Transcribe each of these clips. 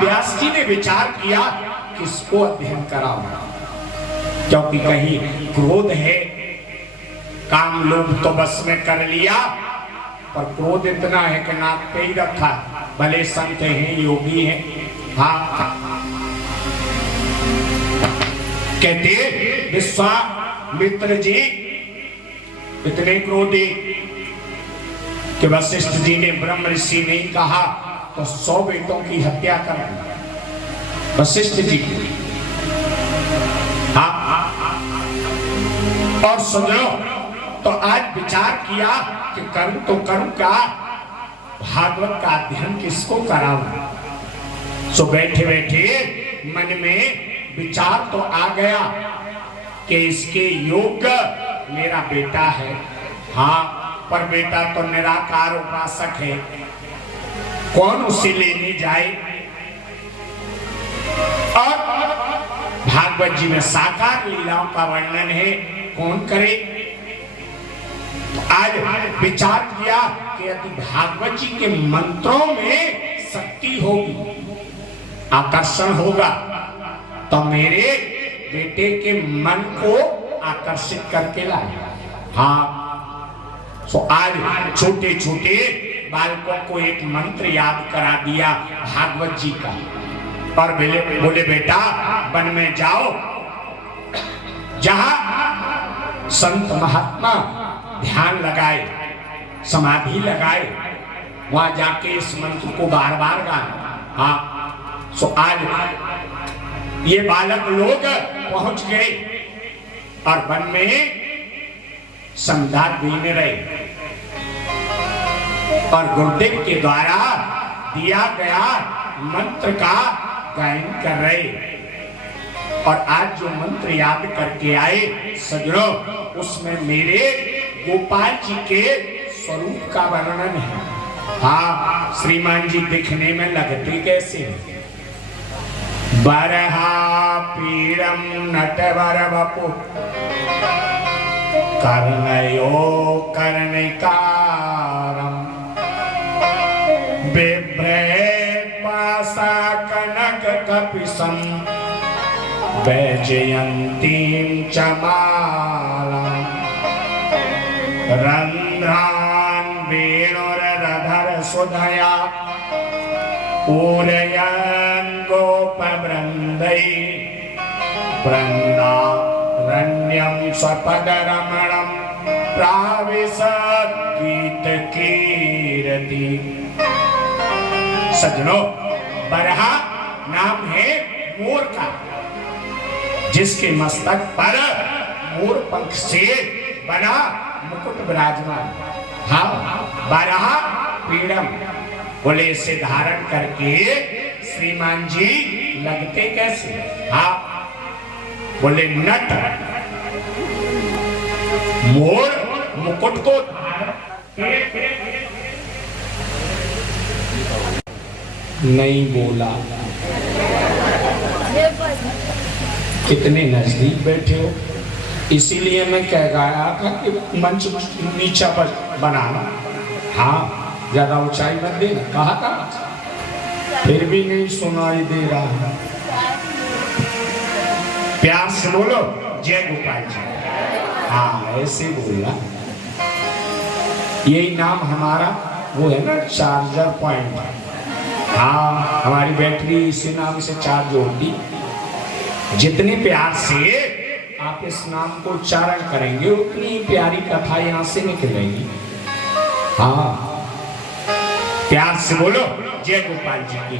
व्यास जी ने विचार किया किसको अध्ययन कराऊं, क्योंकि कहीं क्रोध है, काम लोभ तो बस में कर लिया, पर क्रोध इतना है कि नाक पे ही रखा। भले संत हैं, योगी हैं, हाँ। कहते विश्वामित्र जी इतने क्रोधी कि वशिष्ठ जी ने ब्रह्म ऋषि ने कहा तो 100 बेटों की हत्या कर दी वशिष्ठ जी की। हाँ, और सुनो, तो आज विचार किया कि करूं तो करूं क्या, भागवत का अध्ययन किसको कराऊं। सो बैठे बैठे मन में विचार तो आ गया कि इसके योग्य मेरा बेटा है। हाँ, पर बेटा तो निराकार उपासक है, कौन उसे लेने जाए। और भागवत जी में साकार लीलाओं का वर्णन है, कौन करे। आज विचार किया कि यदि भागवत जी के मंत्रों में शक्ति होगी, आकर्षण होगा, तो मेरे बेटे के मन को आकर्षित करके लाए। हाँ, तो आज छोटे छोटे बालकों को एक मंत्र याद करा दिया भागवत जी का, और बोले बेटा वन में जाओ, जहां संत महात्मा ध्यान लगाए, समाधि लगाए, वहां जाके इस मंत्र को बार बार गाना। हाँ, सो आज ये बालक लोग पहुंच गए और वन में संध्या देने रहे, और गुरुदेव के द्वारा दिया गया मंत्र का गायन कर रहे। और आज जो मंत्र याद करके आए सजनो, उसमें मेरे गोपाल जी के स्वरूप का वर्णन है। हाँ, श्रीमान जी दिखने में लगते कैसे हैं। बरहा पीड़म नटवर वपु कर्णयो कर्णिकारम बिभ्रे पासा कनक कपिसम वैजयंतीं चमालम रंध्रान वेणुरधर सुधया पूरयन् गोपवृन्दै वृन्दारण्यं स्वपदरमणं प्राविशत् गीतकीर्ति। सज्जनों, बरहा नाम है मोर का, जिसके मस्तक पर मोर पंख से बना मुकुट विराजमान। हाँ, बरहा पीड़म बोले, से धारण करके श्रीमान जी लगते कैसे। हाँ, बोले नट मोर मुकुट को नहीं बोला, कितने नजदीक बैठे हो, इसीलिए मैं कह गया था कि मंच नीचा बनाना। हाँ, ज्यादा ऊंचाई मत देना, कहा था, फिर भी नहीं सुनाई दे रहा है। प्यार से बोलो जय गोपाल जी। हाँ, ऐसे बोला। यही नाम हमारा वो है ना, चार्जर पॉइंट। हाँ, हमारी बैटरी इसी नाम से चार्ज होती। जितने प्यार से आप इस नाम को उच्चारण करेंगे, उतनी प्यारी कथा यहाँ से निकलेगी। हाँ, प्यार से बोलो जय गोपाल जी की।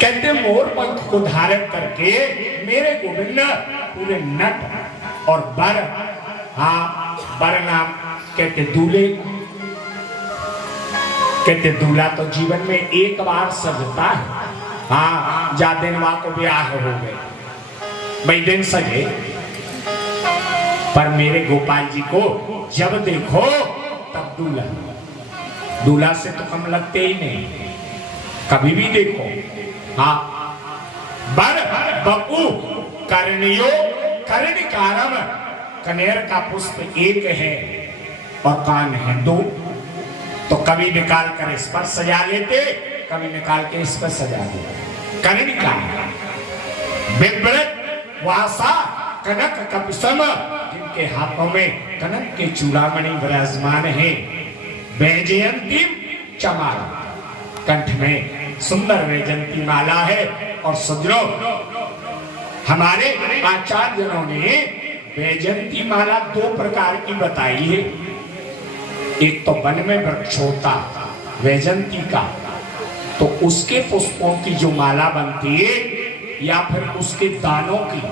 कहते मोर पंख को धारण करके मेरे गोविंद पूरे नट और बर, हाँ बर नाम कहते दूल्हे, कहते दूल्हा तो जीवन में एक बार सजता है। हाँ, जा दिनवा को ब्याह हो गए, भाई दिन सजे, पर मेरे गोपाल जी को जब देखो तब दूल्हा, दूल्हा से तो कम लगते ही नहीं, कभी भी देखो। हाँ, बर बपू कर्णियो कर्णिकारम, कनेर का पुष्प एक है और कान है दो। तो कभी निकाल कर इस पर सजा लेते, कभी निकाल के इस पर सजा देते। करण का विव्रत वासा कनक कपिसम, जिनके हाथों में कनक के चूड़ामणि विराजमान है। वैजयंती चमाला, कंठ में सुंदर वैजयंती माला है। और सज्जनों, हमारे आचार्यों ने वैजयंती माला दो प्रकार की बताई है। एक तो वन में वृक्ष होता वैजयंती का, तो उसके पुष्पों की जो माला बनती है, या फिर उसके दानों की,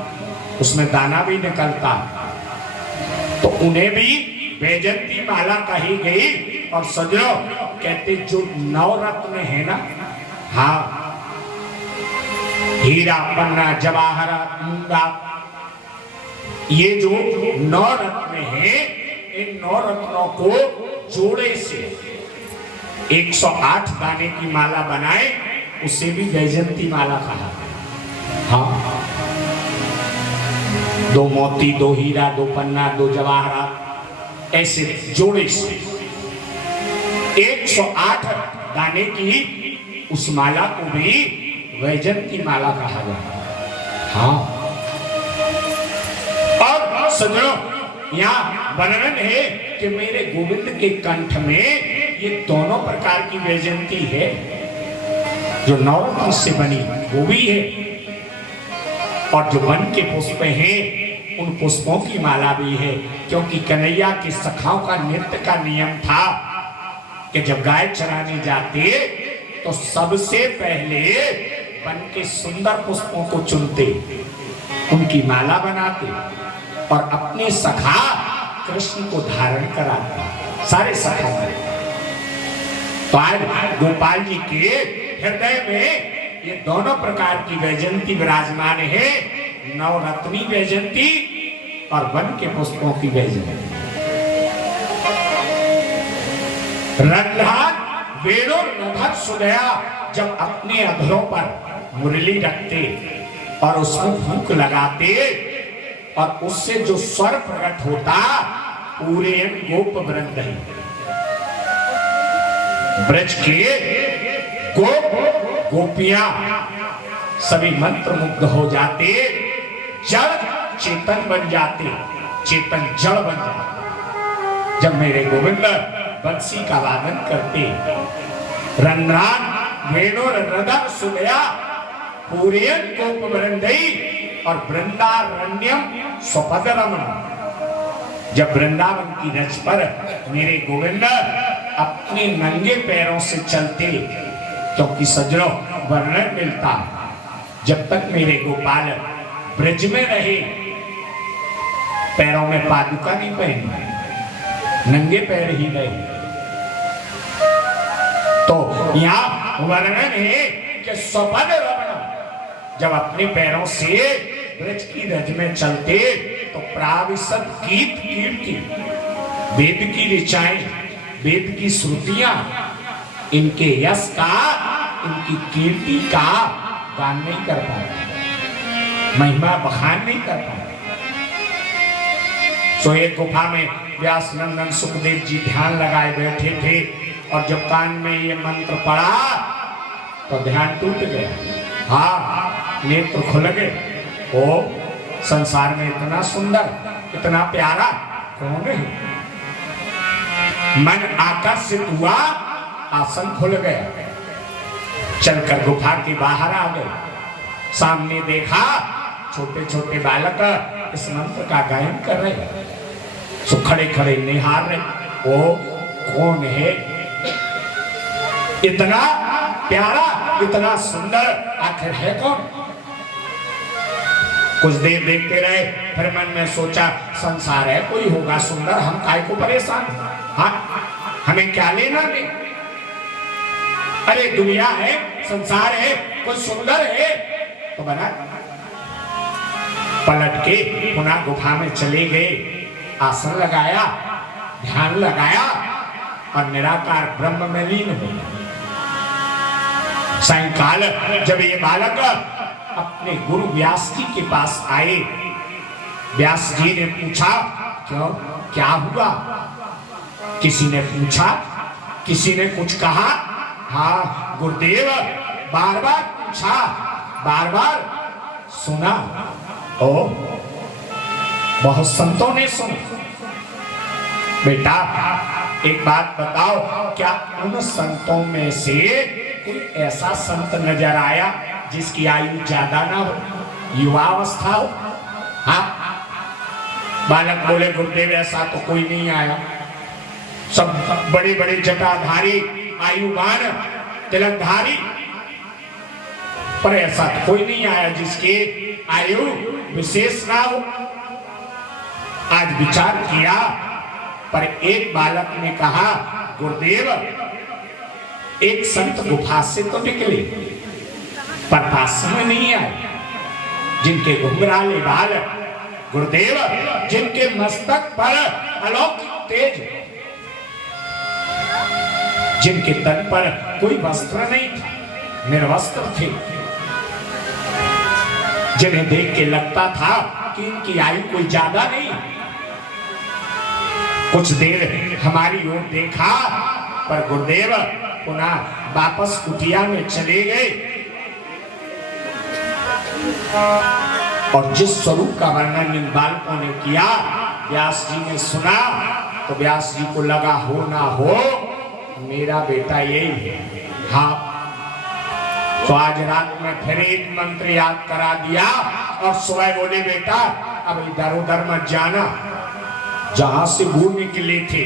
उसमें दाना भी निकलता, तो उन्हें भी वैजयंती माला कही गई। और सज्जनों, कहते जो नवरत्न है ना, हाँ, हीरा पन्ना जवाहरात मूंगा, ये जो नवरत्न है, इन नवरत्नों को जोड़े से 108 दाने की माला बनाए, उसे भी वैजयंती माला कहा। हाँ, 2 मोती, 2 हीरा, 2 पन्ना, 2 जवाहरात, ऐसे जोड़े से 108 दाने की उस माला को भी वैजयंती माला कहा गया। हाँ, और सज्जनों, यहाँ वर्णन है कि मेरे गोविंद के कंठ में ये दोनों प्रकार की वैजयंती है। जो नवरत्न से बनी वो भी है, और जो वन के पुष्प हैं, उन पुष्पों की माला भी है। क्योंकि कन्हैया की सखाओं का नृत्य का नियम था कि जब गाय चराने जाते तो सबसे पहले वन के सुंदर पुष्पों को चुनते, उनकी माला बनाते और अपने सखा कृष्ण को धारण कराते, सारे सखा। तो आज गोपाल जी के हृदय में ये दोनों प्रकार की वैजयंती विराजमान है, नवरत्नी वैजयंती और वन के पुष्पों की वैजयंती। रंधान वेणु नभत सुदया, जब अपने अधरों पर मुरली रखते और उसमें फूंक लगाते, और उससे जो स्वर प्रकट होता, पूरे गोप वृंद है, ब्रज के गोप गोपियां सभी मंत्र मुग्ध हो जाते, जड़ चेतन बन जाते, चेतन जड़ बन जाते। जब मेरे गोविंद बंसी का वादन करते, रंध्रान वेणु रदर सुदया पूरेन गोप वृंदई और वृंदारण्यम स्वपद रमण। जब वृंदावन की रज पर मेरे गोविंद अपने नंगे पैरों से चलते, क्योंकि सज्जनों वर्णन मिलता, जब तक मेरे गोपाल ब्रज में रहे पैरों में पादुका नहीं पहनी, नंगे पैर ही रहे। तो यहाँ वर्णन है कि स्वपद रमण, जब अपने पैरों से ब्रज की रज में चलते तो प्राविशद गीत कीर्ति, वेद की ऋचाएं, वेद की श्रुतियां, इनके यश का, इनकी कीर्ति का गान नहीं कर पाए, महिमा बखान नहीं कर पाए। सो एक गुफा में व्यास नंदन सुखदेव जी ध्यान लगाए बैठे थे, और जब कान में ये मंत्र पड़ा तो ध्यान टूट गया। हाँ, नेत्र खुल गए। ओ संसार में इतना सुंदर, इतना प्यारा कौन है? मन आकर्षित हुआ, आसन खुल गया, चलकर गुफा के बाहर आ गए। सामने देखा छोटे छोटे बालक इस मंत्र का गायन कर रहे, सो खड़े खड़े निहार रहे। ओ कौन है? इतना प्यारा, इतना सुंदर, आखिर है कौन? कुछ देर देखते रहे, फिर मन में सोचा संसार है, कोई होगा सुंदर, हम काय को परेशान, हाँ हमें क्या लेना दे? अरे दुनिया है, संसार है, कोई सुंदर है तो बना। पलट के पुनः गुफा में चले गए, आसन लगाया, ध्यान लगाया और निराकार ब्रह्म में लीन हो। सायंकाल जब ये बालक अपने गुरु व्यास जी के पास आए, व्यास जी ने पूछा क्यों, क्या हुआ? किसी ने पूछा किसी ने कुछ कहा? हाँ गुरुदेव, बार बार पूछा, बार बार सुना। ओ बहुत संतों ने सुना। बेटा एक बात बताओ, क्या उन संतों में से कोई ऐसा संत नजर आया जिसकी आयु ज्यादा ना हो, युवावस्था हो? हाँ, बालक बोले गुरुदेव ऐसा तो कोई नहीं आया, सब बड़े बड़े जटाधारी, आयुवान, तिलकधारी, पर ऐसा तो कोई नहीं आया जिसके आयु विशेष ना हो। आज विचार किया, पर एक बालक ने कहा गुरुदेव एक संत गुफा से तो निकले पर पास में नहीं आए, जिनके घुंघराले बाल, गुरुदेव जिनके मस्तक पर अलौकिक तेज, जिनके तन पर कोई वस्त्र नहीं था, निर्वस्त्र थे, जिन्हें देख के लगता था कि इनकी आयु कोई ज्यादा नहीं। कुछ देर हमारी ओर देखा, पर गुरुदेव पुनः वापस कुटिया में चले गए और जिस स्वरूप का वर्णन इन बालकों ने किया व्यास जी ने सुना, तो व्यास जी को लगा हो ना हो मेरा बेटा यही है। हाँ, तो आज रात में फिर एक मंत्र याद करा दिया और सुबह बोले बेटा अब इधर उधर मत जाना, जहां से वो निकले थे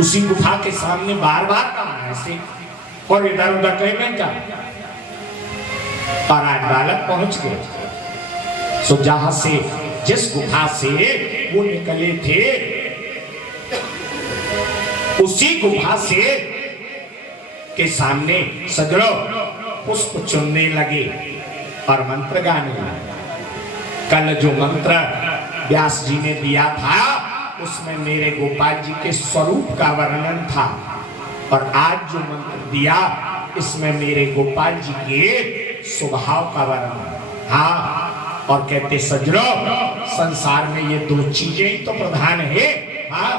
उसी गुफा के सामने बार बार कहा ऐसे, और इधर उधर कहीं मत जा। और आज बालक पहुंच गए, सो जहां से जिस गुफा से वो निकले थे उसी गुफा से के सामने सजरो पुष्प चुनने लगे और मंत्र गाने लगे। कल जो मंत्र व्यास जी ने दिया था उसमें मेरे गोपाल जी के स्वरूप का वर्णन था, और आज जो मंत्र दिया इसमें मेरे गोपाल जी के स्वभाव का वर्णन। हाँ, और कहते सजरो संसार में ये दो चीजें ही तो प्रधान है। हाँ,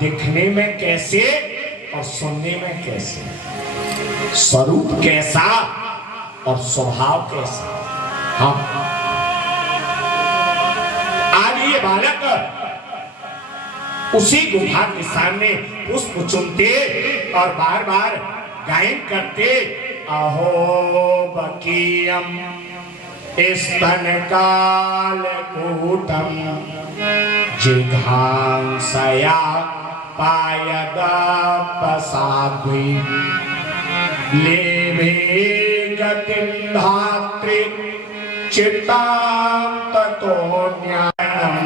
दिखने में कैसे और सुनने में कैसे, स्वरूप कैसा और स्वभाव कैसा। हाँ, आज ये बालक उसी गुफा के सामने पुष्प चुनते और बार बार गायन करते, अहो बकीयम स्तन काल कूटम जिघांसया पायदा पसाद्वी लेभे गतिं धात्रे चित्तां ततो न्यायं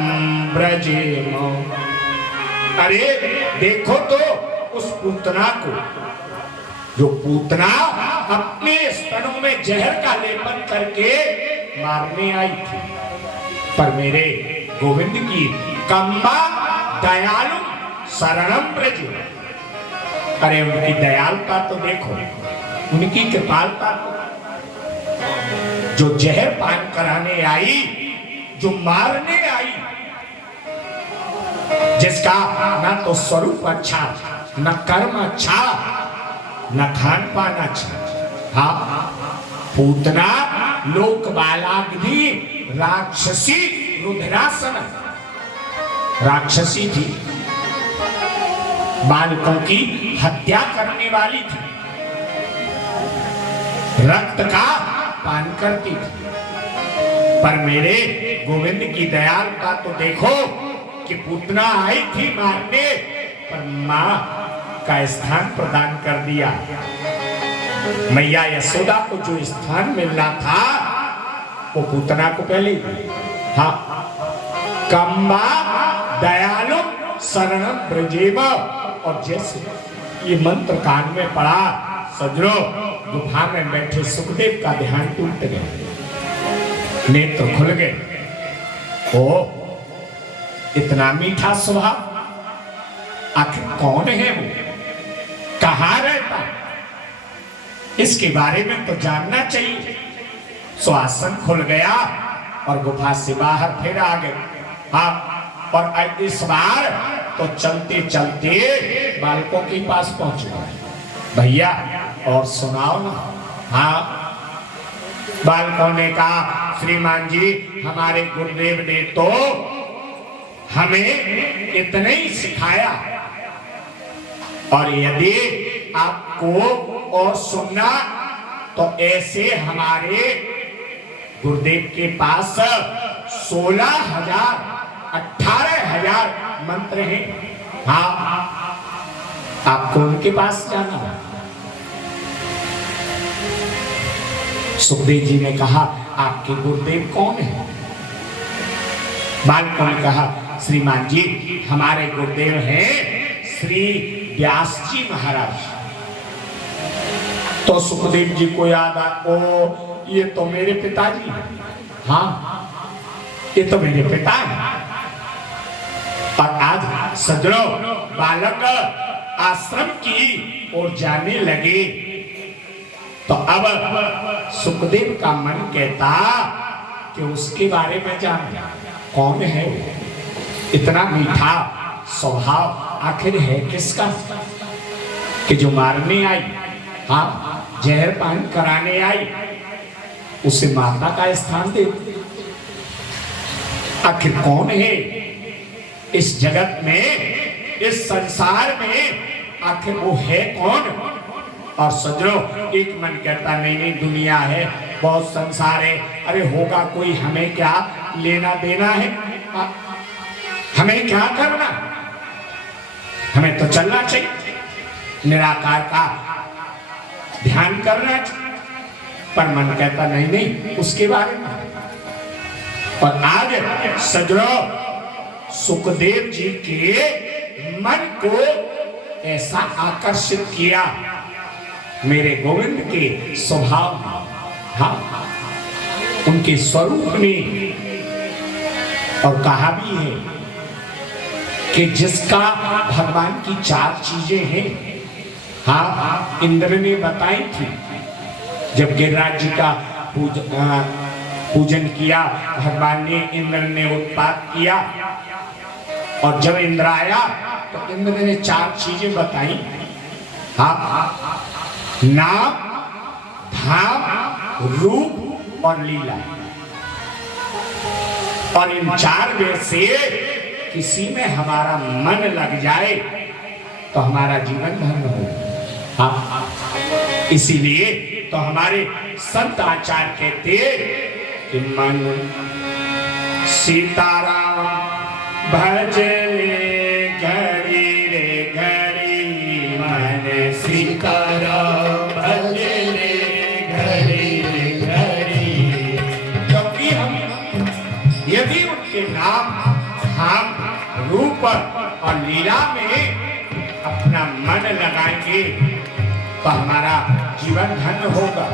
ब्रजेम। अरे देखो तो उस पूतना को, जो पूतना अपने स्तनों में जहर का लेपन करके मारने आई थी, पर मेरे गोविंद की कम्बा दयालु शरणम ब्रज। अरे उनकी दयालुता तो देखो, उनकी कृपालुता तो, जो जहर पान कराने आई, जो मारने आई, जिसका ना तो स्वरूप अच्छा, न कर्म अच्छा, न खान पान अच्छा। हाँ, पूतना लोक बालाग्नि राक्षसी रुद्रासन, राक्षसी थी, बालकों की हत्या करने वाली थी, रक्त का पान करती थी। पर मेरे गोविंद की दयालुता तो देखो कि पूतना आई थी मारने, पर मां का स्थान प्रदान कर दिया। मैया यशोदा को जो स्थान मिलना था वो पूतना को पहले। हाँ, कम्बा दयालु शरणम ब्रजेम। और जैसे ये मंत्र कान में पड़ा, सजरो गुफा में बैठे सुखदेव का ध्यान टूट गया, नेत्र खुल गए। ओ इतना मीठा स्वभाव, आखिर कौन है वो, कहाँ रहता, इसके बारे में तो जानना चाहिए। स्वासन खुल गया और गुफा से बाहर फिर आ गए। हाँ, और इस बार तो चलते चलते बालकों के पास पहुंच गए। भैया और सुनाओ ना। हाँ, बालकों ने कहा श्रीमान जी हमारे गुरुदेव ने तो हमें इतना ही सिखाया, और यदि आपको और सुनना तो ऐसे हमारे गुरुदेव के पास 16,000 18,000 मंत्र हैं। हाँ, आपको उनके पास जाना है। सुखदेव जी ने कहा आपके गुरुदेव कौन है? बालकों ने कहा श्रीमान जी हमारे गुरुदेव हैं श्री व्यास जी महाराज। तो सुखदेव जी को याद आ, ओ ये तो मेरे पिताजी हैं। हाँ, ये तो मेरे पिता हैं। और आज सज्जनों बालक आश्रम की ओर जाने लगे, तो अब सुखदेव का मन कहता कि उसके बारे में जाने, कौन है इतना मीठा स्वभाव आखिर है किसका कि जो मारने आई, हाँ जहर पान कराने आई, उसे माता का स्थान दे। आखिर कौन है इस जगत में, इस संसार में, आखिर वो है कौन? और सजरो एक मन कहता नहीं नहीं दुनिया है, बहुत संसार है, अरे होगा कोई, हमें क्या लेना देना है, हमें क्या करना, हमें तो चलना चाहिए, निराकार का ध्यान करना चाहिए। पर मन कहता नहीं नहीं उसके बारे में। और आज सजरो सुखदेव जी के मन को ऐसा आकर्षित किया मेरे गोविंद के स्वभाव, हाँ उनके स्वरूप में। और कहा भी है कि जिसका भगवान की 4 चीजें हैं, हाँ इंद्र ने बताई थी जब गिरिराज जी का पूजन किया, भगवान ने, इंद्र ने उत्पात किया, और जब इंद्र आया तो इंद्र ने 4 चीजें बताई, हाँ नाम, धाम, रूप और लीला। और इन 4 में से किसी में हमारा मन लग जाए तो हमारा जीवन धन्य हो। हाँ, इसीलिए तो हमारे संत आचार्य कहते कि मन सीताराम भजले घड़ी रे घड़ी, मन सीताराम भजले घड़ी रे घड़ी। क्योंकि हम यदि उनके नाम, धाम, रूप और लीला में अपना मन लगाएंगे तो हमारा जीवन धन्य होगा।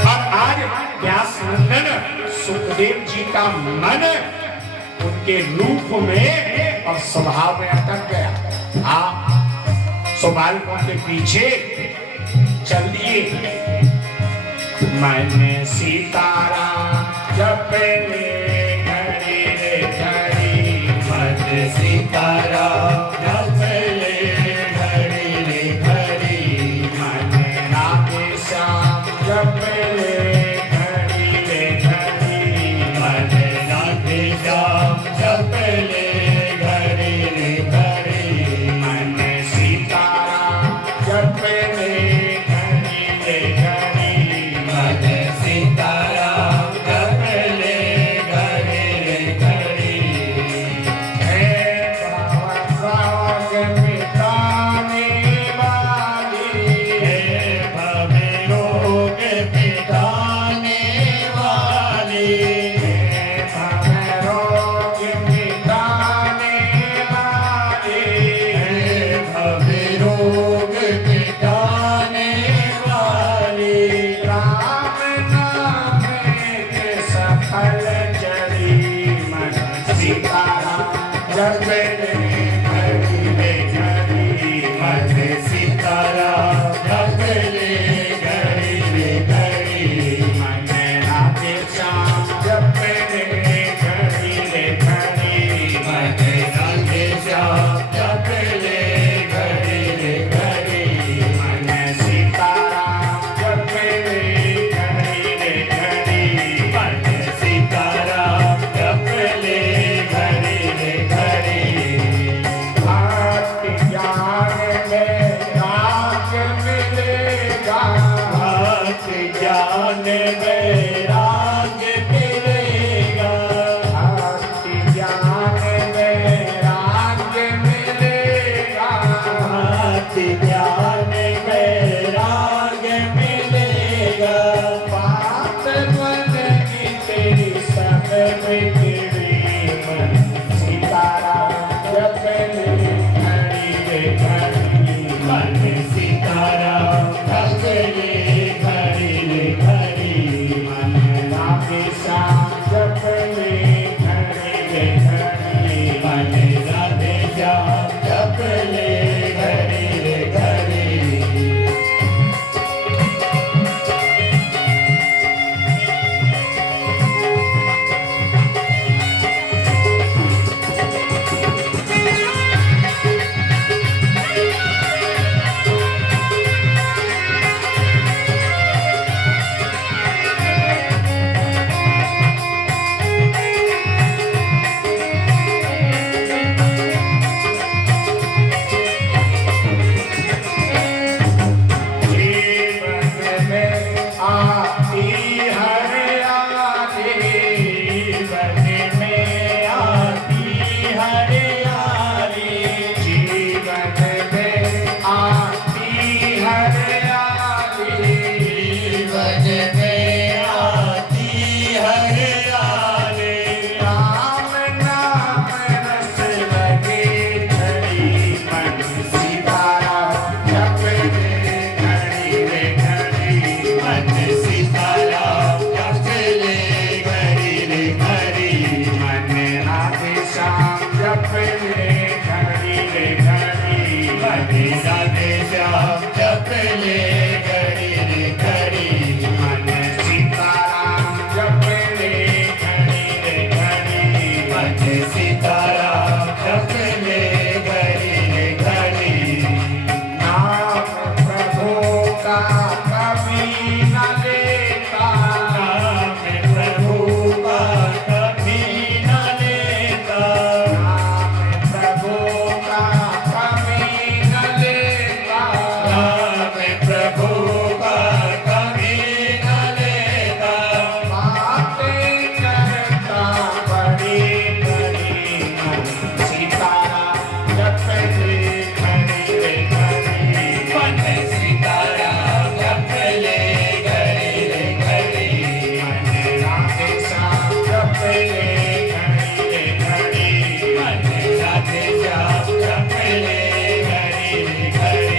और आज व्यास नंदन सुखदेव जी का मन उनके रूप में और स्वभाव में अटक गया। हाँ, सो बालकों के पीछे चल दिए। मैंने सीताराम जपले घड़ी रे घड़ी, मन सीताराम जपले घड़ी रे घड़ी, मन राधे श्याम जपले घड़ी रे घड़ी, मन राधे श्याम जपले घड़ी रे घड़ी, मन सीताराम जपले घड़ी रे घड़ी, मन सीताराम जपले घड़ी रे घड़ी। हे भवसाग मिटाने वाली, हे भवरोग मिटाने वाली, हे भवरोग मिटाने वाली, हे भवरोग मिटाने वाली, राम नाम के सफल जड़ी, मन सीताराम जपले घड़ी रे घड़ी, मन सीताराम जपले घड़ी रे घड़ी, मन राधे श्याम जपले घड़ी रे घड़ी, मन राधे राधे श्याम जप ले घड़ी रे घड़ी मन सीताराम जप ले घड़ी रे घड़ी मन सीताराम जप ले घड़ी रे घड़ी नाम प्रभु का कभी न लेता नाम प्रभु का कभी न लेता नाम प्रभु का कभी न लेता नाम प्रभु का कभी न लेता बातें करता बड़ी बड़ी सीताराम जप ले घड़ी रे घड़ी मन सीताराम जप ले घड़ी रे घड़ी मन राधे श्याम जप ले घड़ी रे घड़ी मन राधे श्याम जप ले घड़ी रे घड़ी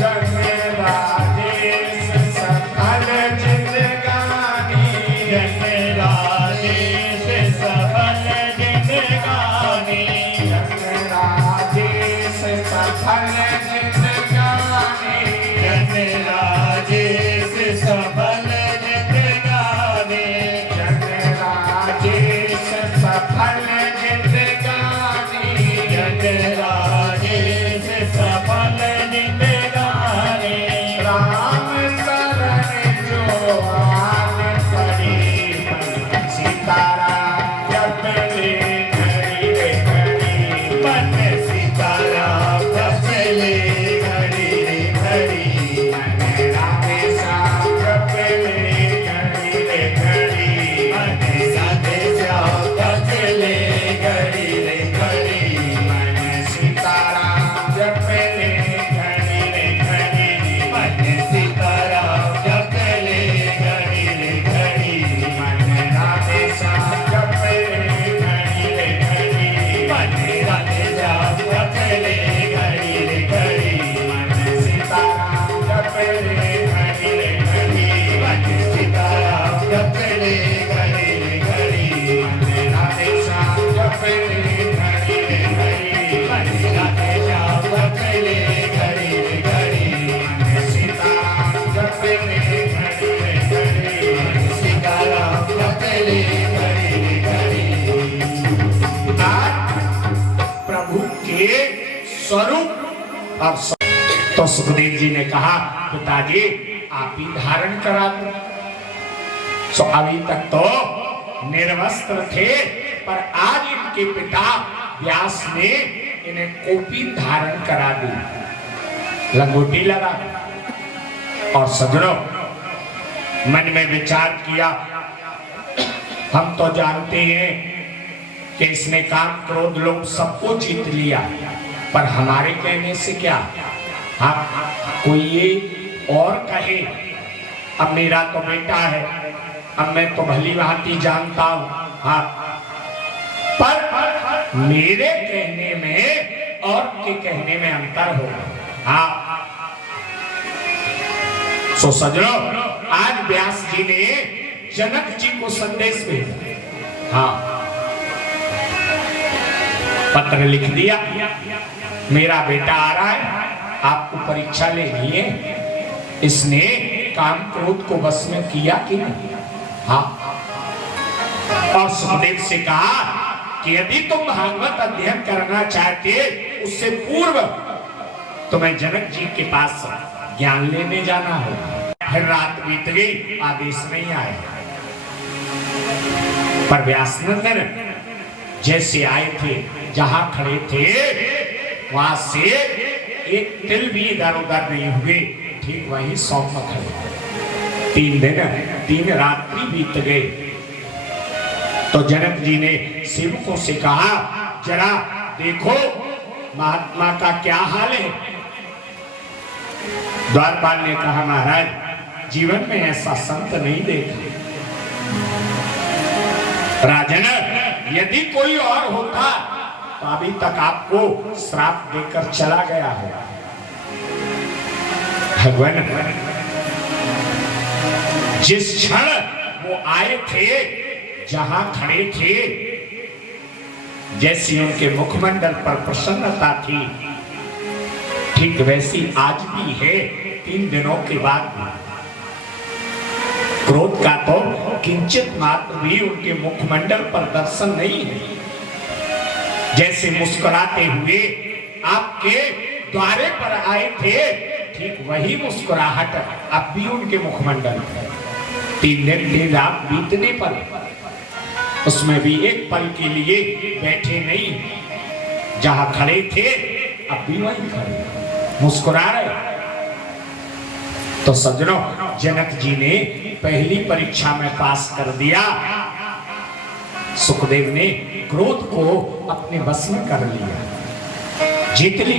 जग राजेश सफल जिंदगानी जन राजेश सफल जिंदगानी जग राजेश सफल जिंदगानी जन राजेश सफल जिंदगानी जग राजेश सफल जिंदगानी जन राजेश सफल जिंदगानी राम शरण जो आन पड़ी सीताराम जप ले घड़ी रे घड़ी मन सीताराम जप ले घड़ी रे घड़ी मन राधे श्याम जप ले घड़ी रे घड़ी मन राधे श्याम जप ले घड़ी रे घड़ी मन सीताराम जप ले घड़ी रे घड़ी मन सीताराम जप ले घड़ी रे घड़ी मन राधे श्याम जप ले घड़ी रे घड़ी मन राधे श्याम जप ले घड़ी रे घड़ी मन सीताराम जप ले घड़ी रे घड़ी मन सीताराम जप ले घड़ी रे घड़ी मन राधे श्याम जप ले घड़ी रे घड़ी मन राधे श्याम जप ले घड़ी रे घड़ी मन सीताराम जप ले घड़ी रे घड़ी सीताराम जप ले घड़ी रे घड़ी आज प्रभु के स्वरूप और तो सुखदेव जी ने कहा पिताजी आप ही धारण करा दो। सो अभी तक तो निर्वस्त्र थे पर आज इनके पिता व्यास ने इन्हें कोपी धारण करा दी, लंगोटी लगा दी। और सजनों मन में विचार किया, हम तो जानते हैं कि इसने काम क्रोध लोभ सबको जीत लिया, पर हमारे कहने से क्या, हाँ कोई ये और कहे अब मेरा तो बेटा है, अब मैं तो भली भांति जानता हूं, हाँ पर मेरे कहने में और के कहने में अंतर होगा। हाँ सो सजनों आज व्यास जी ने जनक जी को संदेश भेजा, हाँ पत्र लिख दिया, मेरा बेटा आ रहा है, आपको परीक्षा लेनी है, इसने काम क्रोध को बस में किया कि नहीं। हाँ और सुखदेव से कहा कि यदि तुम भागवत अध्ययन करना चाहते उससे पूर्व तुम्हें जनक जी के पास ज्ञान लेने जाना होगा। फिर रात बीत गई, आदेश नहीं आया, पर व्यासनंदन जैसे आए थे, जहां खड़े थे वहां से एक तिल भी इधर उधर नहीं हुए, ठीक वही सौंप खड़े। 3 दिन 3 रात्रि बीत गए। तो जनक जी ने सेवकों से कहा, जरा देखो महात्मा का क्या हाल है। द्वारपाल ने कहा, महाराज जीवन में ऐसा संत नहीं देखा। राजन, यदि कोई और होता तो अभी तक आपको श्राप देकर चला गया है। भगवान जिस क्षण वो आए थे, जहां खड़े थे, जैसी उनके मुखमंडल पर प्रसन्नता थी, ठीक वैसी आज भी है। 3 दिनों के बाद क्रोध का तो किंचित मात्र भी उनके मुखमंडल पर दर्शन नहीं है। जैसे मुस्कुराते हुए आपके द्वारे पर आए थे, ठीक वही मुस्कुराहट अब भी उनके मुखमंडल पर। 3 दिन 3 रात बीतने पर उसमें भी एक पल के लिए बैठे नहीं, जहां खड़े थे अब भी वहीं खड़े मुस्कुरा रहे। तो सज्जनों, जनक जी ने पहली परीक्षा में पास कर दिया। सुखदेव ने क्रोध को अपने बस में कर लिया, जीत ली।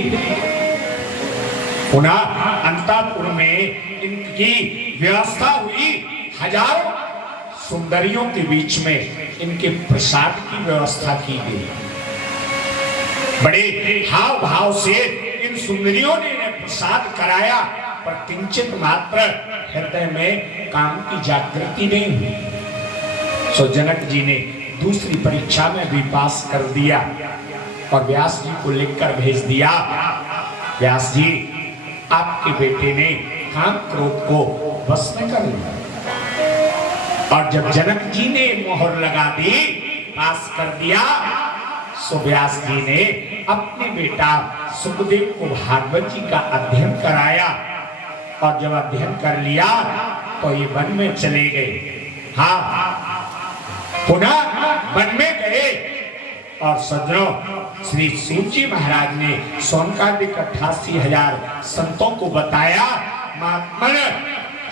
पुनः अंतःपुर में इनकी व्यवस्था हुई। हजारों सुंदरियों के बीच में इनके प्रसाद की व्यवस्था की गई। बड़े हाव भाव से इन सुंदरियों ने इन्हें प्रसाद कराया, पर किंचित मात्र हृदय में काम की जागृति नहीं हुई। सो जनक जी ने दूसरी परीक्षा में भी पास कर दिया और व्यास जी को लिखकर भेज दिया, व्यास जी आपके बेटे ने काम क्रोध को वश में कर लिया। और जब जनक जी ने मोहर लगा दी, पास कर दिया, सो व्यास जी ने अपने बेटा सुखदेव को भागवत जी का अध्ययन कराया। और जब अध्ययन कर लिया तो ये वन में चले गए। हाँ, पुनः वन में गए। और सज्जनों, श्री सूत जी महाराज ने सोनकादिक 88,000 संतों को बताया, महात्मन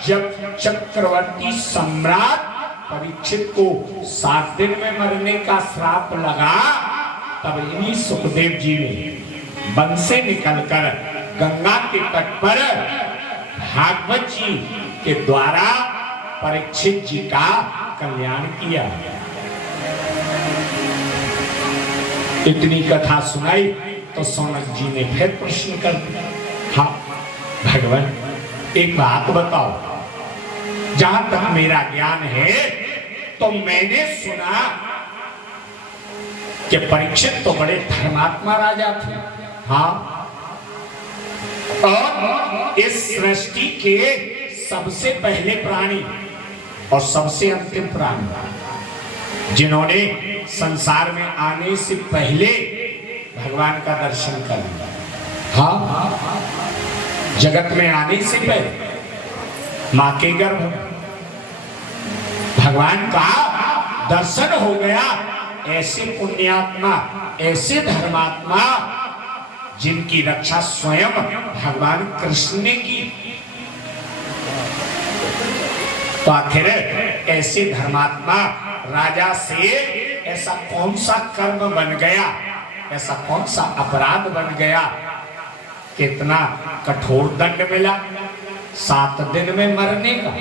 जब चक्रवर्ती सम्राट परीक्षित को 7 दिन में मरने का श्राप लगा, तब इन्हीं सुखदेव जी ने वन से निकलकर गंगा के तट पर भागवत जी के द्वारा परीक्षित जी का कल्याण किया। इतनी कथा सुनाई तो सौनक जी ने फिर प्रश्न कर दिया, हाँ भगवान एक बात बताओ, जहां तक मेरा ज्ञान है तो मैंने सुना कि परीक्षित तो बड़े धर्मात्मा राजा थे। हाँ, और इस सृष्टि के सबसे पहले प्राणी और सबसे अंतिम प्राणी, जिन्होंने संसार में आने से पहले भगवान का दर्शन कर लिया। हाँ, जगत में आने से पहले मां के गर्भ भगवान का दर्शन हो गया। ऐसे पुण्यात्मा, ऐसे धर्मात्मा जिनकी रक्षा स्वयं भगवान कृष्ण ने की। तो आखिर ऐसे धर्मात्मा राजा से ऐसा कौन सा कर्म बन गया, ऐसा कौन सा अपराध बन गया, कितना कठोर दंड मिला 7 दिन में मरने का।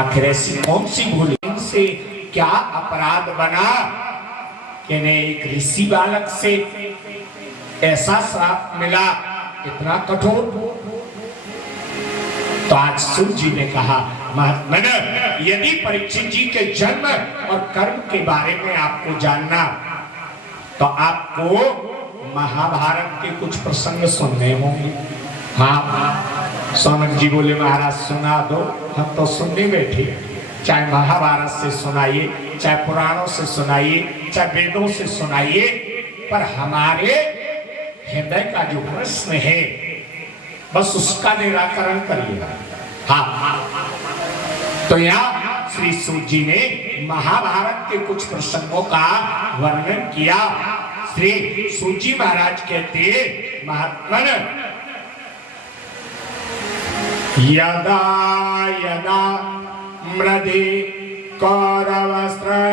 आखिर ऐसी कौन सी भूल से क्या अपराध बना कि ने एक ऋषि बालक से ऐसा श्राप मिला, इतना कठोर। तो आज सूत जी ने कहा, महात्मन यदि परीक्षित जी के जन्म और कर्म के बारे में आपको जानना, तो आपको महाभारत के कुछ प्रसंग सुनने होंगे। हाँ, सौनक जी बोले महाराज सुना दो, हम तो सुनने बैठे, चाहे महाभारत से सुनाइए, चाहे पुराणों से सुनाइए, चाहे वेदों से सुनाइए, पर हमारे हृदय का जो प्रश्न है बस उसका निराकरण करिएगा। हाँ, तो यहाँ श्री सूत जी ने महाभारत के कुछ प्रसंगों का वर्णन किया। श्री सूत जी महाराज कहते, महात्मन यदा यदा मृदे कौरवस्त्रञ्जयानां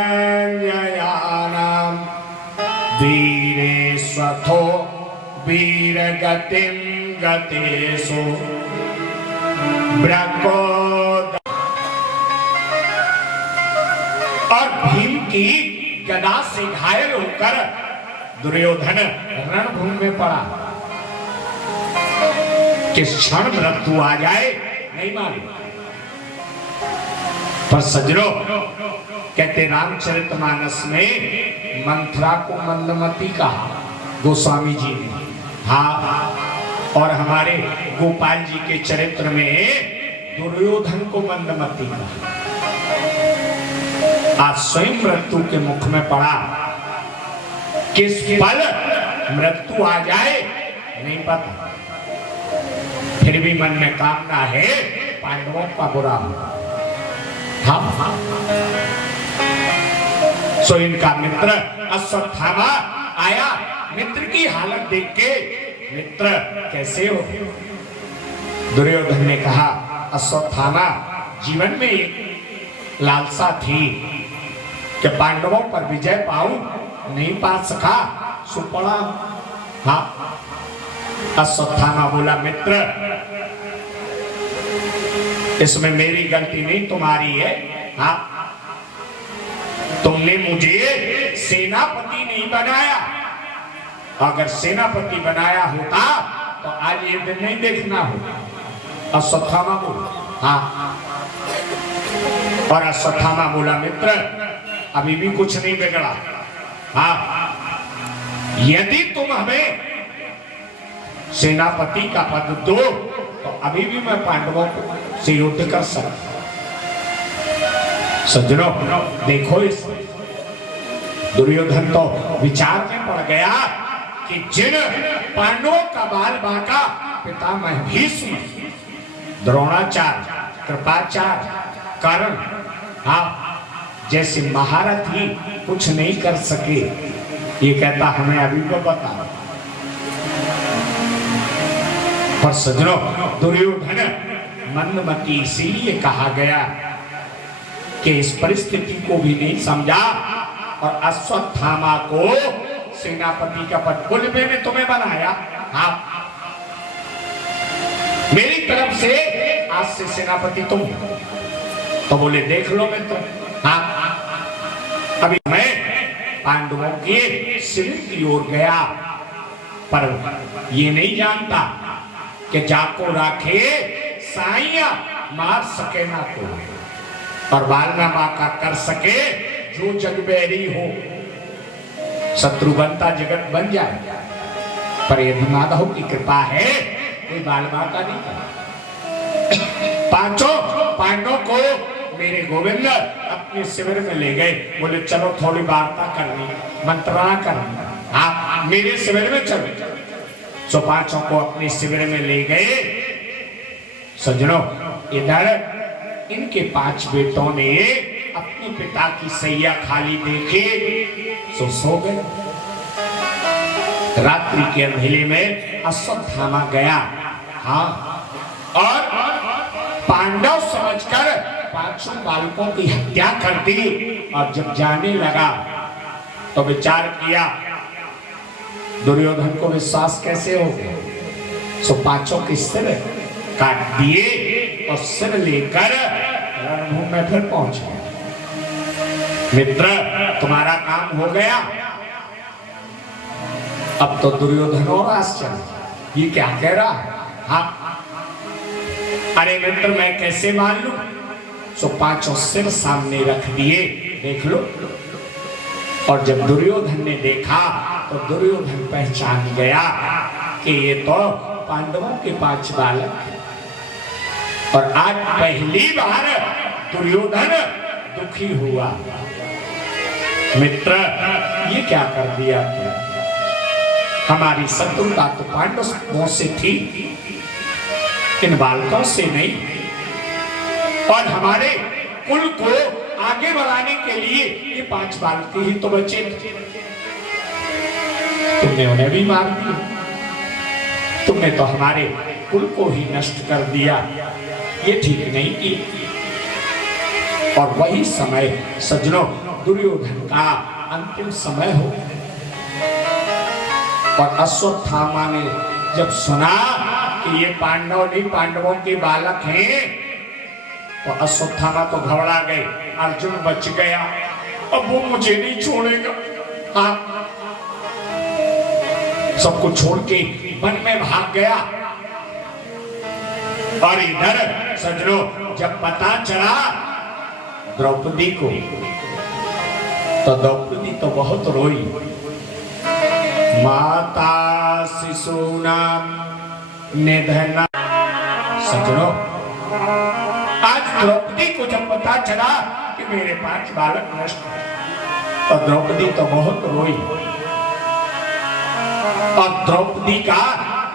वीरेष्वथो वीरगतिं गतेषु ब्रकोद। और भीम की गदा से घायल होकर दुर्योधन रणभूमि में पड़ा। किस क्षण मृत्यु आ जाए नहीं मालूम। पर सजनों, कहते रामचरितमानस में मंथरा को मंदमती कहा गोस्वामी जी ने। हाँ, और हमारे गोपाल जी के चरित्र में दुर्योधन को मंदमती कहा। आज स्वयं मृत्यु के मुख में पड़ा। किस पल मृत्यु आ जाए नहीं पता। फिर भी मन में कामना है पांडवों का बुरा हो। हाँ, सो इनका मित्र अश्वत्थामा आया। मित्र की हालत देख के, मित्र कैसे हो? दुर्योधन ने कहा, अश्वत्थामा, जीवन में एक लालसा थी कि पांडवों पर विजय पाऊं, नहीं पा सका, सो पड़ा। हाँ, अश्वत्थामा बोला, मित्र इसमें मेरी गलती नहीं, तुम्हारी है। हाँ, तुमने मुझे सेनापति नहीं बनाया। अगर सेनापति बनाया होता तो आज ये दिन नहीं देखना होता। अश्वत्थामा बोला। हाँ, और अश्वत्थामा बोला, मित्र अभी भी कुछ नहीं बिगड़ा। हाँ, यदि तुम हमें सेनापति का पद दो तो अभी भी मैं पांडवों से युद्ध कर सकता। सज्जनों, देखो इस दुर्योधन तो विचार में पड़ गया कि जिन पांडवों का बाल बांका पितामह भीष्म, द्रोणाचार्य, कृपाचार्य, कर्ण, हाँ, जैसे महारथ ही कुछ नहीं कर सके, ये कहता हमें अभी तो बता। पर सज्जनों, दुर्योधन मंदमती इसीलिए कहा गया कि इस परिस्थिति को भी नहीं समझा और अश्वत्थामा को सेनापति का पद बोले, मैंने तुम्हें बनाया। हाँ, मेरी तरफ से आज से सेनापति तुम। तो बोले, देख लो मैं तुम। हाँ, अभी मैं पांडवों के शिविर की ओर गया, पर ये नहीं जानता कि जाको राखे साइया मार सके ना को, और बालना बाका कर सके जो जगबैरी हो। शत्रु बनता जगत बन जाए, पर यदि माधव की कृपा है कोई बाल बाका नहीं कर। पांचों पांडवों को मेरे गोविंद अपने शिविर में ले गए। बोले, चलो थोड़ी वार्ता करनी, मंत्रणा करनी। आप मेरे शिविर में चलो। सो पांचों को अपने शिविर में ले गए। सज्जनों, इधर इनके 5 बेटों ने अपने पिता की सैया खाली देखे, सो गए। रात्रि के अंधेरे में अश्वत्थामा गया। हाँ, और पांडव समझकर 5 बालकों की हत्या कर दी। और जब जाने लगा तो विचार किया, दुर्योधन को विश्वास कैसे हो गया। सो 5 के सिर काट दिए और सिर लेकर रणभूमि में फिर पहुंच गए। मित्र, तुम्हारा काम हो गया। अब तो दुर्योधन और आश्चर्य, ये क्या कह रहा है। हाँ, अरे मित्र, मैं कैसे मान लूं। सो 5 सिर सामने रख दिए, देख लो। और जब दुर्योधन ने देखा तो दुर्योधन पहचान गया कि ये तो पांडवों के 5 बालक हैं। और आज पहली बार दुर्योधन दुखी हुआ। मित्र, ये क्या कर दिया तुम। हमारी शत्रुता तो पांडवों से थी, इन बालकों से नहीं। और हमारे कुल को आगे बढ़ाने के लिए ये 5 बालक ही तो बचे। तुमने उन्हें भी मार दिया। तुमने तो हमारे कुल को ही नष्ट कर दिया। ये ठीक नहीं की। और वही समय सज्जनों दुर्योधन का अंतिम समय हो। और अश्वत्थामा ने जब सुना कि ये पांडव नहीं पांडवों के बालक हैं, तो अश्वत्थामा तो घबरा गए। अर्जुन बच गया, अब वो मुझे नहीं छोड़ेगा। हाँ, सबको छोड़ के वन में भाग गया। और इधर सज्जनों जब पता चला द्रौपदी को, तो द्रौपदी तो बहुत रोई। माता शिशूनाम निधना। सज्जनों आज द्रौपदी को जब पता चला कि मेरे 5 बालक नष्ट हैं, तो द्रौपदी तो बहुत रोई। और द्रौपदी का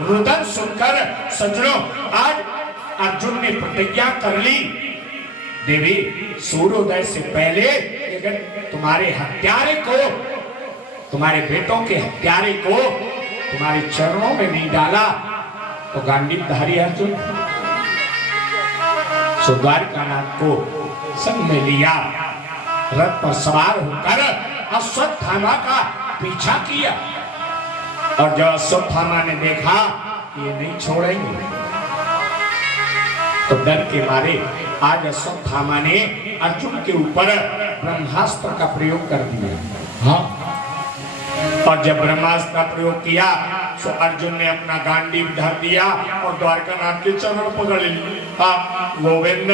रुदन सुनकर सज्जनों आज अर्जुन ने प्रतिज्ञा कर ली, देवी सूर्योदय से पहले अगर तुम्हारे हत्यारे को, तुम्हारे बेटों के हत्यारे को तुम्हारे चरणों में नहीं डाला तो गांडीवधारी अर्जुन द्वारकानाथ को संग में लिया, रथ पर सवार होकर अश्वत्थामा का पीछा किया। और जब अश्वत्थामा ने देखा ये नहीं छोड़ेंगे, तो डर के मारे आज अश्वत्थामा ने अर्जुन के ऊपर ब्रह्मास्त्र का प्रयोग कर दिया। हाँ, और जब ब्रह्मास्त्र का प्रयोग किया तो अर्जुन ने अपना गांडीव धर दिया और द्वारकानाथ के चरण पकड़ लिए। हाँ, गोविंद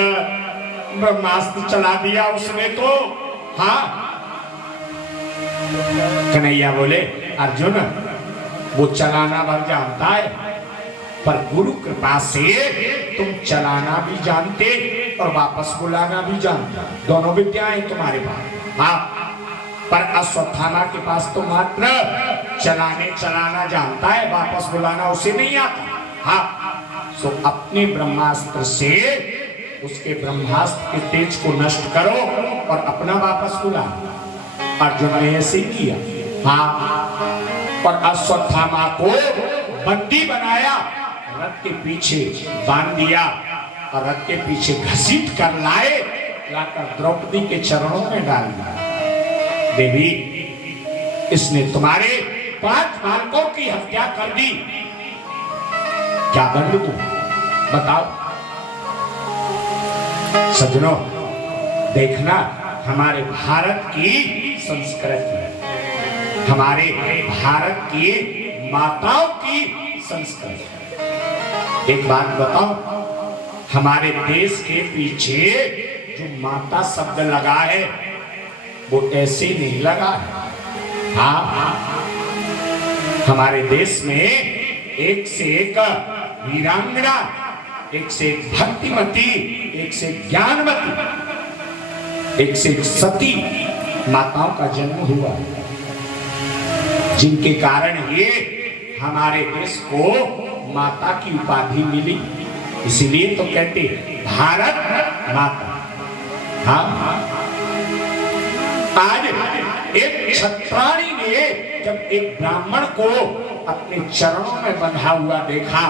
ब्रह्मास्त्र चला दिया उसने तो। हाँ, कन्हैया बोले अर्जुन वो चलाना भर जानता है, पर गुरु कृपा से तुम चलाना भी जानते और वापस बुलाना भी जानते, दोनों विद्याएं तुम्हारे पास। हाँ, पर अश्वत्थामा के पास तो मात्र चलाना जानता है, वापस बुलाना उसे नहीं आता। हाँ, तो अपने ब्रह्मास्त्र से उसके ब्रह्मास्त्र के तेज को नष्ट करो और अपना वापस बुलाओ। अर्जुन ने ऐसे किया। हाँ, और अश्वत्थामा को बंदी बनाया, रथ के पीछे बांध दिया और रथ के पीछे घसीट कर लाए, लाकर द्रौपदी के चरणों में डाल दिया। देवी इसने तुम्हारे 5 बालकों की हत्या कर दी, क्या दंड तुम बताओ। सज्जनों देखना, हमारे भारत की संस्कृति, हमारे भारत की माताओं की संस्कृति। एक बात बताओ, हमारे देश के पीछे जो माता शब्द लगा है वो ऐसे नहीं लगा है। हाँ, हमारे देश में एक से एक वीरांगना, एक से एक भक्तिमती, एक से एक ज्ञानवती, एक से एक सती माताओं का जन्म हुआ, जिनके कारण ये हमारे देश को माता की उपाधि मिली। इसीलिए तो कहते भारत माता। हाँ, आज एक क्षत्राणी ने जब एक ब्राह्मण को अपने चरणों में बंधा हुआ देखा,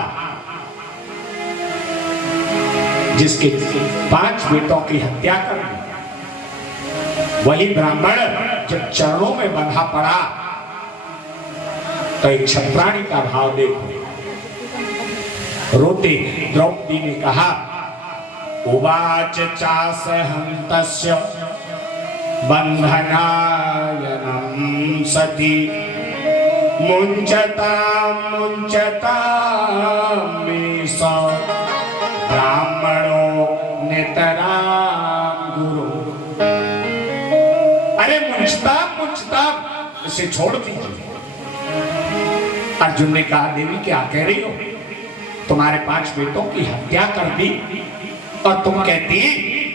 जिसके 5 बेटों की हत्या कर दी, वही ब्राह्मण जब चरणों में बंधा पड़ा तो एक क्षत्राणी का भाव देखो। रोते द्रौपदी ने कहा, उवाच चासहन्तस्य बंधनायनं सती मुंचता मेष ब्राह्मणो नितराम गुरु। अरे मुंचता इसे छोड़ दीजिए। अर्जुन ने कहा, देवी क्या कह रही हो, तुम्हारे 5 बेटों की हत्या कर दी और तुम कहती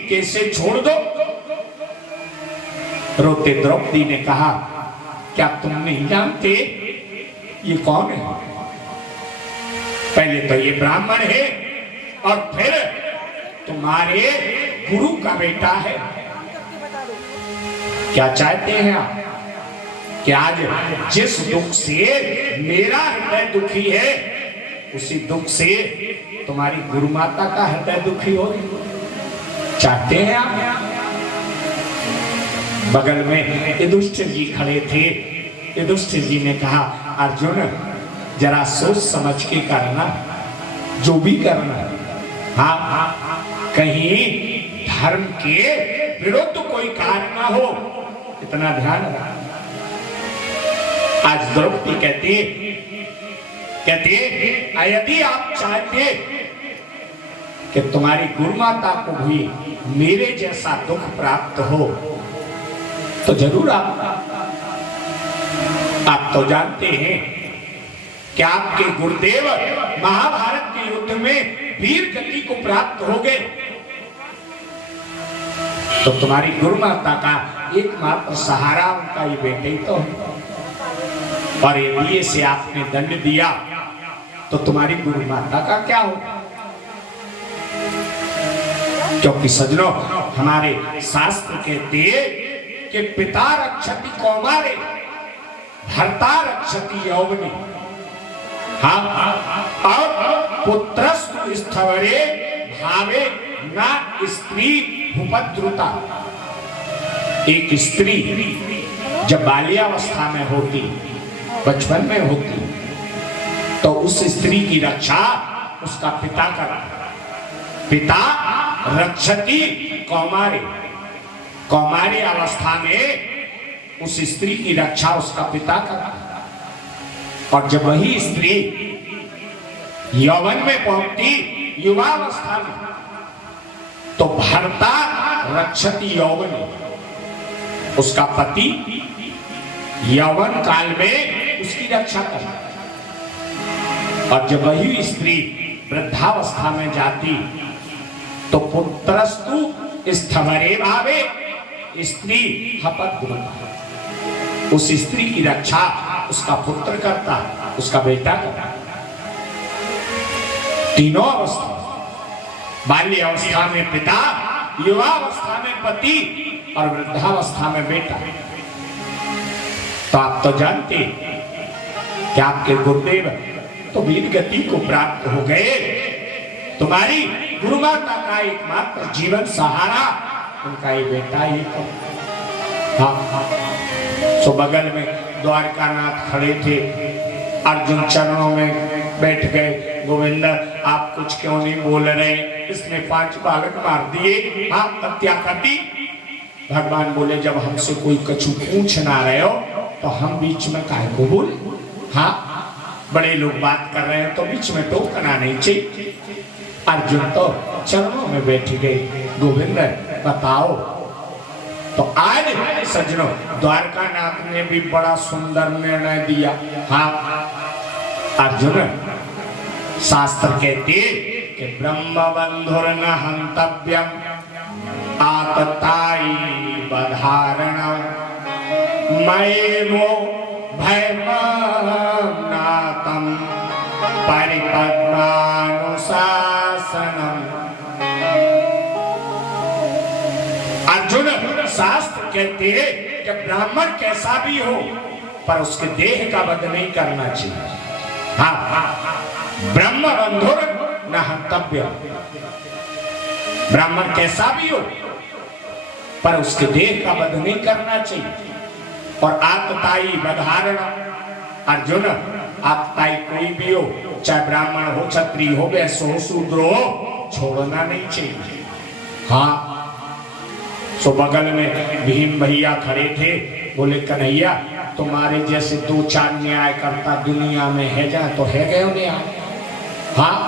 कि इसे छोड़ दो। रोते द्रौपदी ने कहा, क्या तुम नहीं जानते ये कौन है? पहले तो ये ब्राह्मण है और फिर तुम्हारे गुरु का बेटा है। क्या चाहते हैं आप कि आज जिस दुख से मेरा हृदय दुखी है, उसी दुख से तुम्हारी गुरु माता का हृदय दुखी हो? चाहते हैं आप? बगल में युधिष्ठिर जी खड़े थे। युधिष्ठिर जी ने कहा, अर्जुन जरा सोच समझ के करना, जो भी करना। हाँ, कहीं धर्म के विरुद्ध कोई कार्य ना हो, इतना ध्यान रखना। आज द्रौपदी कहती यदि आप चाहते कि तुम्हारी गुरुमाता को भी मेरे जैसा दुख प्राप्त हो तो जरूर आप तो जानते हैं कि आपके गुरुदेव महाभारत के युद्ध में वीर गति को प्राप्त हो गए, तो तुम्हारी गुरुमाता का एकमात्र सहारा उनका ये बेटे ही तो है। और ये से आपने दंड दिया तो तुम्हारी गुरुमाता का क्या होगा? क्योंकि सज्जनों, हमारे शास्त्र कहते हैं कि पिता रक्षति कौमारे भर्ता रक्षति यौवने। हाँ, और पुत्रस्तु स्थवरे भावे न स्त्री उपद्रुता। एक स्त्री जब बाल्यावस्था में होती, बचपन में होती, तो उस स्त्री की रक्षा उसका पिता करता। पिता रक्षति कौमारे, कौमारी अवस्था में उस स्त्री की रक्षा उसका पिता करता। और जब वही स्त्री यौवन में पहुंचती, युवावस्था में, तो भर्ता रक्षति यौवन, उसका पति यौवन काल में उसकी रक्षा करता। और जब वही स्त्री वृद्धावस्था में जाती तो पुत्रस्तु स्थवरे भावे स्त्री हपद्रुता। उस स्त्री की रक्षा उसका पुत्र करता, उसका बेटा करता। तीनों अवस्था, बाल्य अवस्था में पिता, युवावस्था में पति और वृद्धावस्था में बेटा। तो आप तो जानते कि आपके गुरुदेव तो वीर गति को प्राप्त हो गए, तुम्हारी गुरुमाता का एकमात्र जीवन सहारा उनका ये बेटा ही तो। हाँ, तो बगल में द्वारकानाथ खड़े थे, अर्जुन चरणों में बैठ गए। गोविंद आप कुछ क्यों नहीं बोल रहे? इसने 5 बालक मार दिए, हाँ हत्या कर दी। भगवान बोले, जब हमसे कोई कछु पूछ ना रहे हो तो हम बीच में काहे को बोले? हाँ, बड़े लोग बात कर रहे हैं तो बीच में टोकना नहीं चाहिए। अर्जुन तो चरणों में बैठ गए, गोविंद बताओ। तो आज सज्जनों, द्वारकानाथ ने भी बड़ा सुंदर निर्णय दिया। हाँ, अर्जुन शास्त्र कहते कि ब्रह्म बंधुर न हंतव्यम आतताई बधारणम मयेवो भयमानातम परिपद्मानुशासनम। अर्जुन, शास्त्र कहते हैं कि ब्राह्मण कैसा भी हो पर उसके देह का वध नहीं करना चाहिए। हाँ, ब्रह्म बंधुर न हंतव्य, ब्राह्मण कैसा भी हो पर उसके देह का वध नहीं करना चाहिए। और आतताई बधारण, अर्जुन आतताई कोई भी हो, चाहे ब्राह्मण हो, क्षत्रिय हो, वैश्य हो, शूद्र हो, छोड़ना नहीं चाहिए। हाँ, तो बगल में भीम भैया खड़े थे, बोले कन्हैया तुम्हारे जैसे 2-4 न्यायकर्ता दुनिया में है जा तो है गए न्याय। हाँ,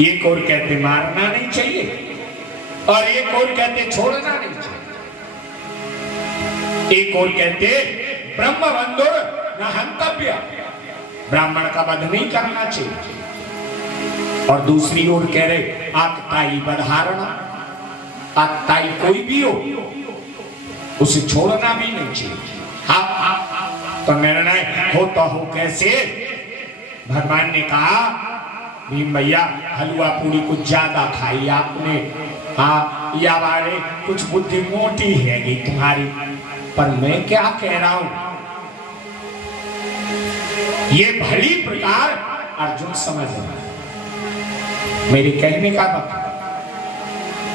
एक और कहते मारना नहीं चाहिए और एक और कहते छोड़ना नहीं चाहिए। एक और कहते ब्रह्म बंधुर न हंतव्य, ब्राह्मण का वध नहीं करना चाहिए। और दूसरी ओर कह रहे आतताई बधारणा, आतताई कोई भी हो उसे छोड़ना भी नहीं चाहिए। हाँ, तो निर्णय होता हो कैसे? भगवान ने कहा भीम भैया हलवा पूरी कुछ ज्यादा खाई आपने, हाँ या बारे कुछ बुद्धि मोटी है तुम्हारी, पर मैं क्या कह रहा हूं ये भली प्रकार अर्जुन समझ रहा मेरे कहने का मतलब।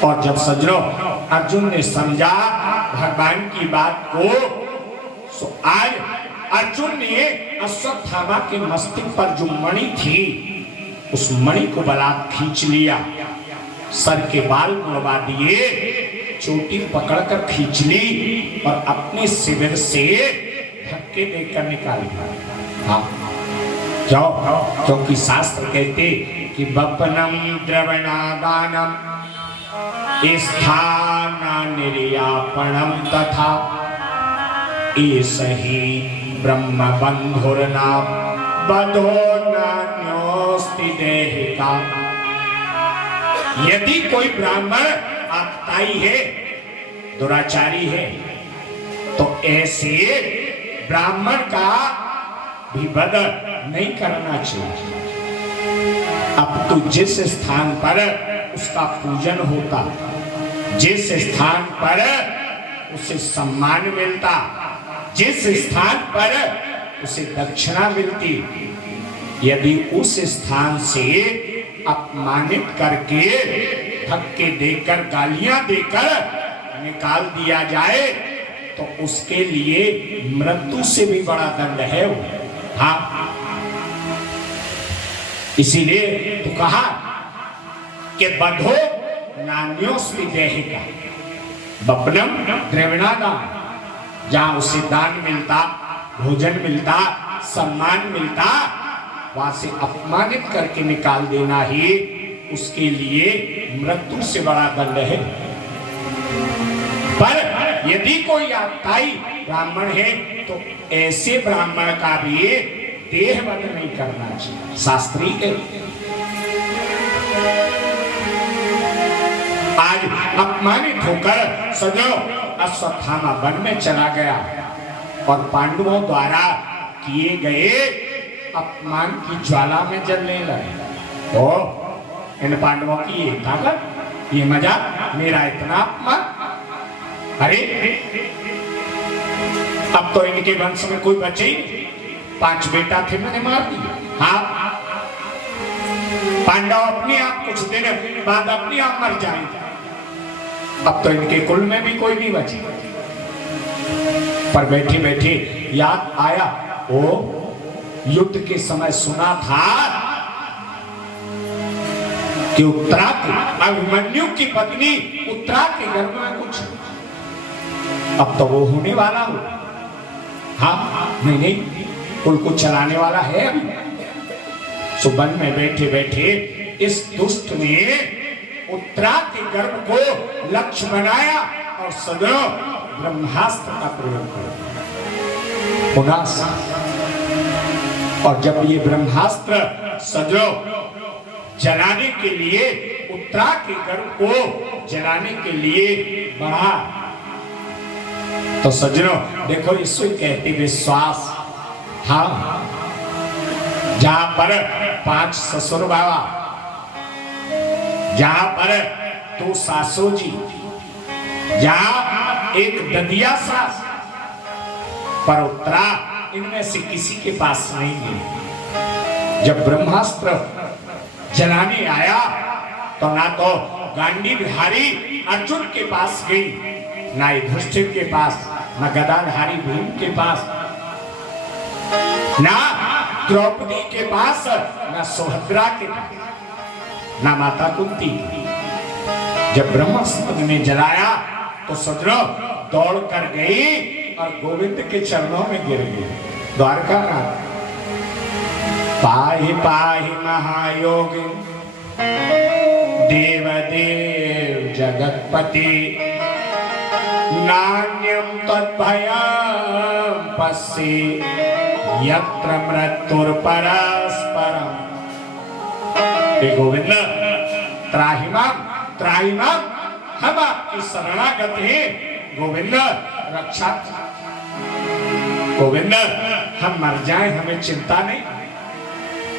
और जब सज्जनों अर्जुन ने समझा भगवान की बात को। सो आज अर्जुन ने अश्वत्थामा के मस्तक पर जो मणि थी उस मणि को बलात् खींच लिया, सर के बाल मुड़वा दिए, चोटी पकड़कर खींच ली और अपने शिविर से धक्के देकर निकाल दिया। हाँ क्यों? क्योंकि शास्त्र कहते कि बपनम द्रवणादानम स्थान निर्यापणम तथा एष ही ब्रह्म बंधुर्नाम बधो नान्योस्ति देहिका। यदि कोई ब्राह्मण आतताई है, दुराचारी है, तो ऐसे ब्राह्मण का भी वध नहीं करना चाहिए। अब तो जिस स्थान पर उसका पूजन होता, जिस स्थान पर उसे सम्मान मिलता, जिस स्थान पर उसे दक्षिणा मिलती, यदि उस स्थान से अपमानित करके धक्के देकर गालियां देकर निकाल दिया जाए तो उसके लिए मृत्यु से भी बड़ा दंड है वो। हाँ इसीलिए तो कहा कि बधो नान्योस्ति देहिका बपनम द्रविणादान। जहां उसे दान मिलता, भोजन मिलता, सम्मान मिलता, वहां से अपमानित करके निकाल देना ही उसके लिए मृत्यु से बड़ा दंड है। पर यदि कोई आतताई ब्राह्मण है तो ऐसे ब्राह्मण का भी देहवध नहीं करना चाहिए, शास्त्रीय है। आज अपमानित होकर सजो अश्वत्थामा वन में चला गया और पांडवों द्वारा किए गए अपमान की ज्वाला में जलने लगे। ओ इन पांडवों की ये ताकत, ये मजाक, मेरा इतना अपमान। अरे अब तो इनके वंश में कोई बचे ही नहीं, 5 बेटा थे, मैंने मार दिया। हाँ पांडव अपने आप कुछ दिन बाद अपने आप मर जाएंगे। अब तो इनके कुल में भी कोई नहीं बचे। पर बैठे बैठे याद आया, ओ युद्ध के समय सुना था कि उत्तरा की, अभिमन्यु की पत्नी उत्तरा के गर्भ में कुछ, अब तो वो होने वाला हो। हाँ नहीं, कुल को चलाने वाला है अभी। सुबन में बैठे बैठे इस दुष्ट ने उत्तरा के गर्भ को लक्ष्य बनाया और सदैव ब्रह्मास्त्र का प्रयोग किया। और जब ये ब्रह्मास्त्र सदैव जलाने के लिए, उत्तरा के गर्भ को जलाने के लिए बढ़ा, तो सज्जनों देखो इसको कहते विश्वास। हाँ जहां पर 5 ससुर बाबा, जहां पर 2 सासू जी, जहां एक ददिया सास, पर उत्तरा इनमें से किसी के पास नहीं है। जब ब्रह्मास्त्र जलाने आया तो ना तो गांडीवधारी अर्जुन के पास गई, ना युधिष्ठिर के पास, ना गदाधारी भीम के पास, ना द्रौपदी के पास, ना सुभद्रा के पास, ना माता कुंती। जब ब्रह्मास्त्र ने जलाया तो सजरो दौड़ कर गई और गोविंद के चरणों में गिर गई। द्वारका नाथ पाहि पाहि महायोगी देवदेव जगतपति नान्यम तद्भयं पश्ये यत्र मृत्युर्परस्परम्। हे गोविंद त्राहिमाम त्राहिमाम, हम आपकी शरणागत हैं। गोविंद रक्षा, गोविंद हम मर जाएं हमें चिंता नहीं,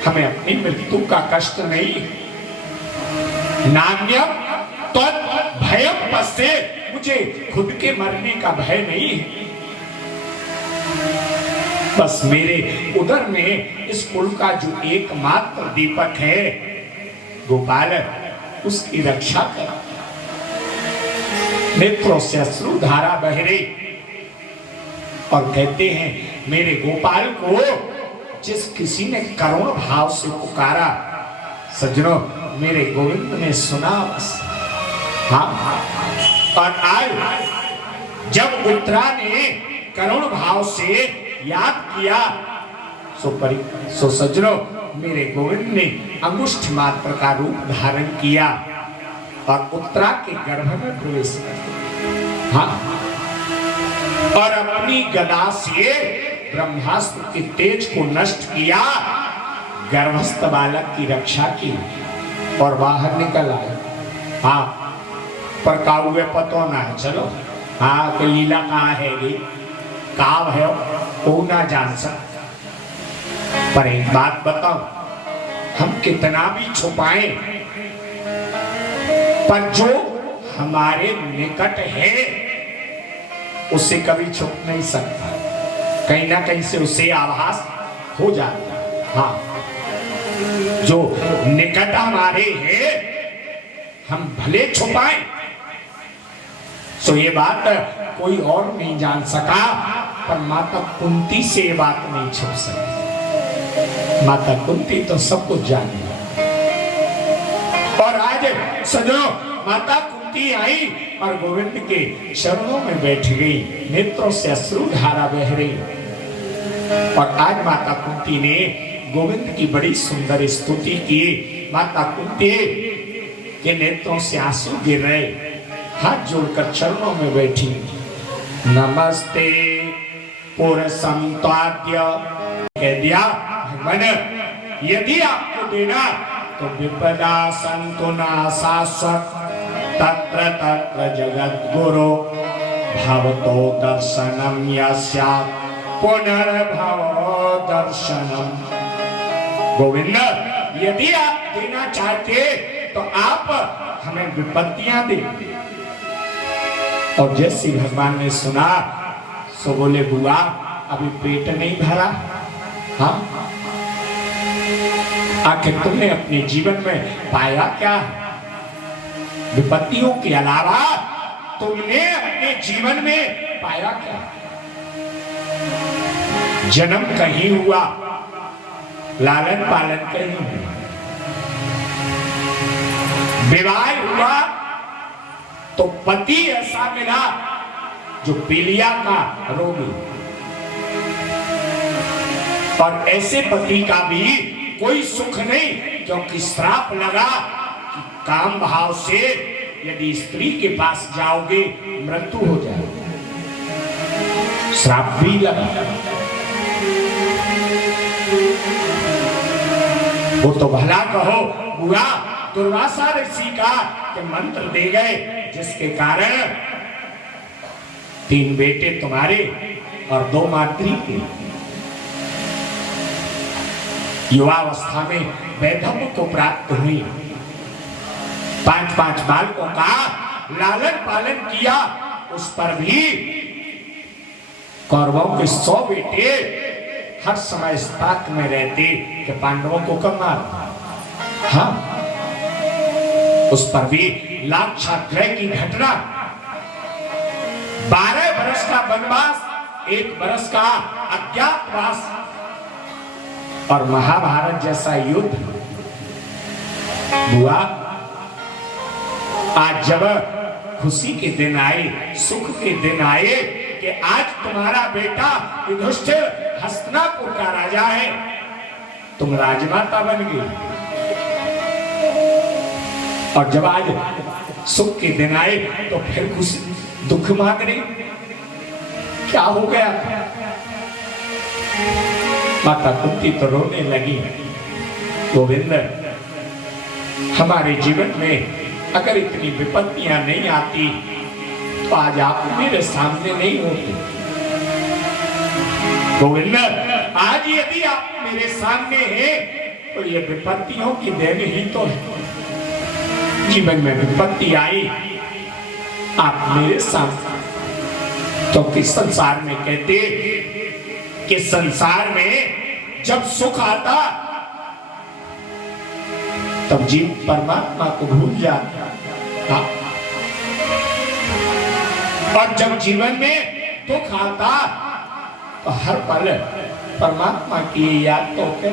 हमें अपनी मृत्यु का कष्ट नहीं। नान्यम तद्भयं पश्ये, मुझे खुद के मरने का भय नहीं है। बस मेरे उदर में इस कुल का जो एकमात्र दीपक है गोपाल, उसकी रक्षा कर। नेत्रों से अश्रु धारा बह रही और कहते हैं मेरे गोपाल को जिस किसी ने करुण भाव से पुकारा, सज्जनों मेरे गोविंद ने सुना बस। हाँ, और आज जब उत्तरा ने करुण भाव से याद किया सो सज्जनों मेरे गोविंद ने अंगुष्ठ मात्र का रूप धारण किया और उत्तरा के गर्भ में प्रवेश किया। हाँ, और अपनी गदा से ब्रह्मास्त्र के तेज को नष्ट किया, गर्भस्थ बालक की रक्षा की और बाहर निकल आए। हाँ, पर काउे पतो ना है, चलो हाँ तो लीला कहाँ है ये काव है वो ना जान सकता। पर एक बात बताओ, हम कितना भी छुपाएं पर जो हमारे निकट है उससे कभी छुप नहीं सकता, कहीं ना कहीं से उससे आभास हो जाता है। हाँ, जो निकट हमारे है हम भले छुपाएं सो ये बात कोई और नहीं जान सका, पर माता कुंती से ये बात नहीं छुप सकी। माता कुंती तो सब कुछ जानी। और आज सजो माता कुंती आई और गोविंद के चरणों में बैठ गई, नेत्रों से अश्रु धारा बह रही। और आज माता कुंती ने गोविंद की बड़ी सुंदर स्तुति की। माता कुंती के नेत्रों से आंसू गिर रहे, हाथ जोड़कर चरणों में बैठी। नमस्ते पुरुषम त्वाद्य, कह दिया भगवान यदि आपको देना तो विपदा संतु ना शाश्वत, तत्र तत्र जगत गुरु भवतो दर्शनम यस्यात् पुनर्भवो दर्शनम। गोविंद यदि आप देना चाहते तो आप हमें विपत्तियां दे। और जैसे भगवान ने सुना सो बोले बुआ अभी पेट नहीं भरा। हाँ, आखिर तुमने अपने जीवन में पाया क्या? विपत्तियों के अलावा तुमने अपने जीवन में पाया क्या? जन्म कहीं हुआ, लालन पालन कहीं हुआ, विवाह हुआ तो पति ऐसा मिला जो पीलिया का रोगी, और ऐसे पति का भी कोई सुख नहीं, क्योंकि श्राप लगा कि काम भाव से यदि स्त्री के पास जाओगे मृत्यु हो जाएगी। श्राप भी लगा। वो तो भला कहो बुआ दुर्वासा ऋषि का के मंत्र दे गए, जिसके कारण 3 बेटे तुम्हारे और 2 मातृ के। युवावस्था में वैधव्य को प्राप्त हुई, 5-5 बालकों का लालन पालन किया। उस पर भी कौरवों के 100 बेटे हर समय इस ताक में रहते कि पांडवों को कब मार। हाँ, उस पर भी लाक्षागृह की घटना, 12 बरस का वनवास, 1 बरस का अज्ञातवास और महाभारत जैसा युद्ध। बुआ आज जब खुशी के दिन आए, सुख के दिन आए कि आज तुम्हारा बेटा युधिष्ठिर हस्तिनापुर का राजा है, तुम राजमाता बन गई, और जब आज सुख के दिन आए तो फिर कुछ दुख मांग रही, क्या हो गया? माता कुंती तो रोने लगी। गोविंद हमारे जीवन में अगर इतनी विपत्तियां नहीं आती तो आज आप मेरे सामने नहीं होते। गोविंद आज यदि आप मेरे सामने हैं तो ये विपत्तियों की देन ही तो है। जीवन में विपत्ति आई आप मेरे सामने, क्योंकि संसार में कहते कि संसार में जब सुख आता तब जीव परमात्मा को भूल जाता। और जब जीवन में दुख आता तो हर पल परमात्मा की याद तो के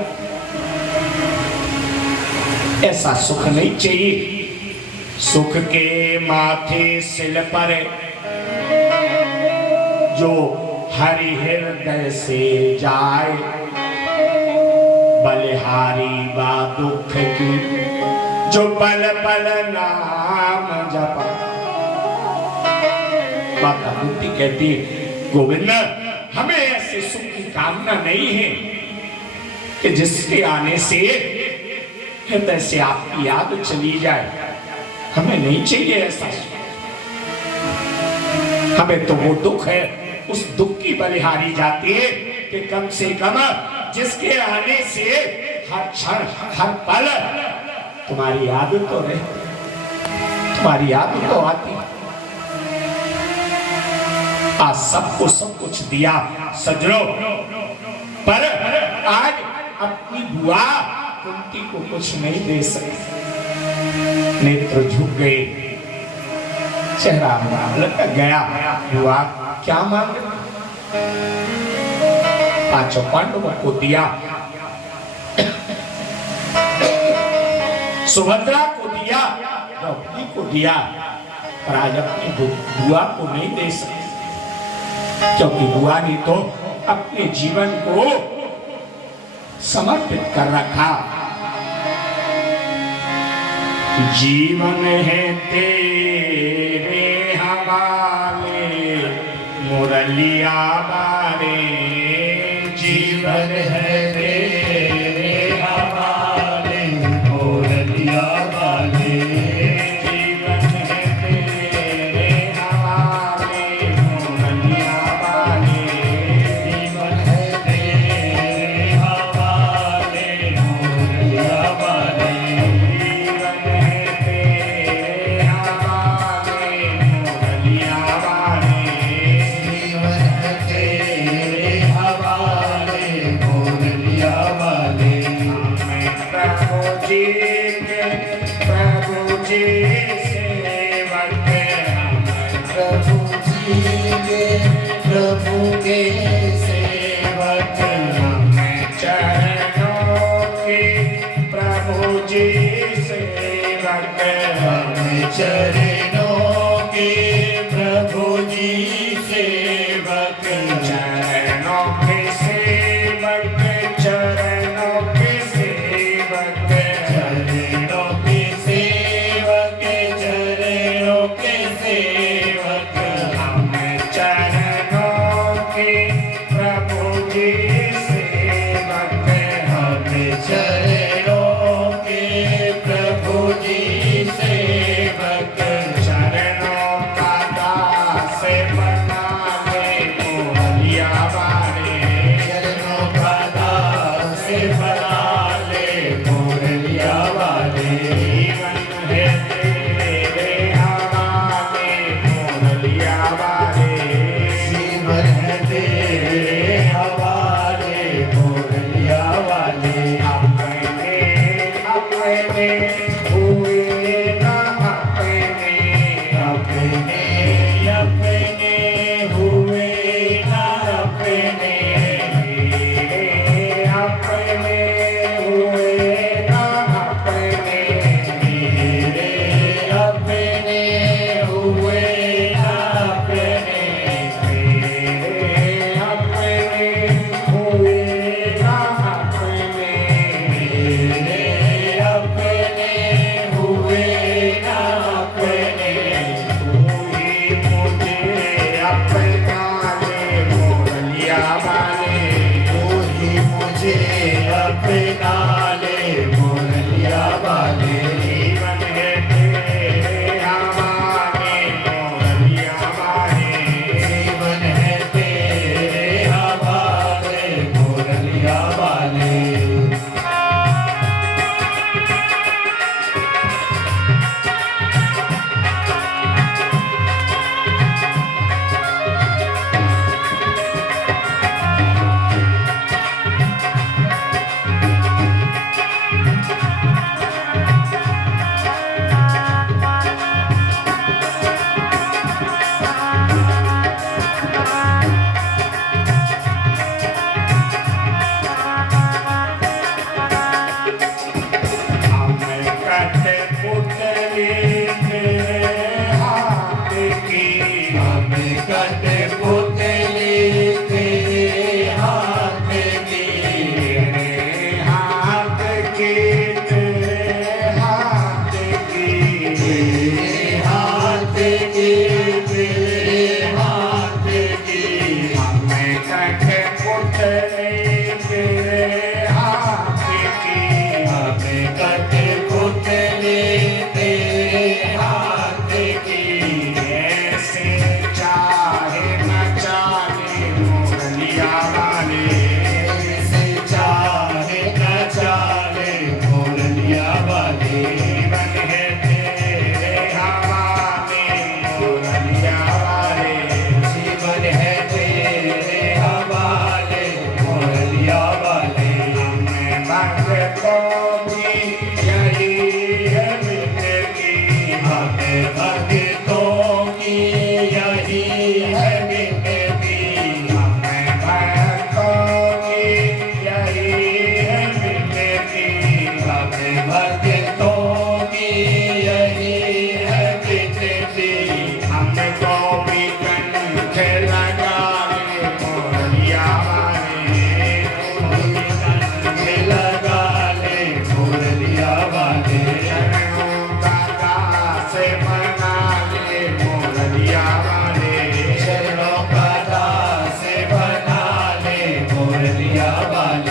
ऐसा सुख नहीं चाहिए। सुख के माथे सिल पर जो हरि हृदय से जाए, बलिहारी बा दुख की जो पल पल नाम जपा। माता कुंती कहती गोविंद हमें ऐसे सुख की कामना नहीं है कि जिसके आने से हृदय से आपकी याद चली जाए। हमें नहीं चाहिए ऐसा सुख। हमें तो वो दुख है, उस दुख की बलिहारी जाती है कि कम से कम जिसके आने से हर क्षण हर पल तुम्हारी याद तो रहे, तुम्हारी याद तो आती। आज सबको सब कुछ दिया सजनो, पर आज अपनी बुआ कुंती को कुछ नहीं दे सके। नेत्र झुक गए, चेहरा लटक गया। बुआ क्या मांग? पांचों पांडवों को दिया, सुभद्रा को दिया, द्रौपदी को दिया, पर आज अपनी बुआ को नहीं दे सकते, क्योंकि बुआ ने तो अपने जीवन को समर्पित कर रखा। जीवन है तेरे हवाले मुरलिया बारे, जीवन है तेरे हवाले मुरलिया बारे, जीवन है तेरे हवाले मुरलिया बारे, जीवन है तेरे हवाले मुरलिया बारे, जीवन है तेरे हवाले मुरलिया बारे, जीवन है तेरे हवाले मुरलिया बारे। प्रभु जी सेवक, प्रभु के सेवक, चरणों के प्रभु जी सेवक, चरणों के प्रभु जी सेवक, चरणों के सेवक, चरणों के सेवक, चरणों के सेवक, चरणों के सेवक, हम चरणों के प्रभु जी सेवक, हम चरणों के प्रभु जी सेवक, चरणों का दास बना ले मुरलिया बारे, चरणों का दास बना ले मुरलिया बारे, जीवन है तेरे हवाले मुरलिया बारे, जीवन है तेरे हवाले मुरलिया बारे। अपने हुए ना अपने, अपने अपने हुए ना अपने, अपने हुए ना अपने, अपने हुए ना अपने, अपने हुए ना अपने, अपने हुए ना अपने, तू ही मुझे अपना ले मुरलिया बारे, तू ही मुझे अपना ले मुरलिया बारे, जीवन है तेरे हवाले मुरलिया बारे, जीवन है तेरे हवाले मुरलिया बारे।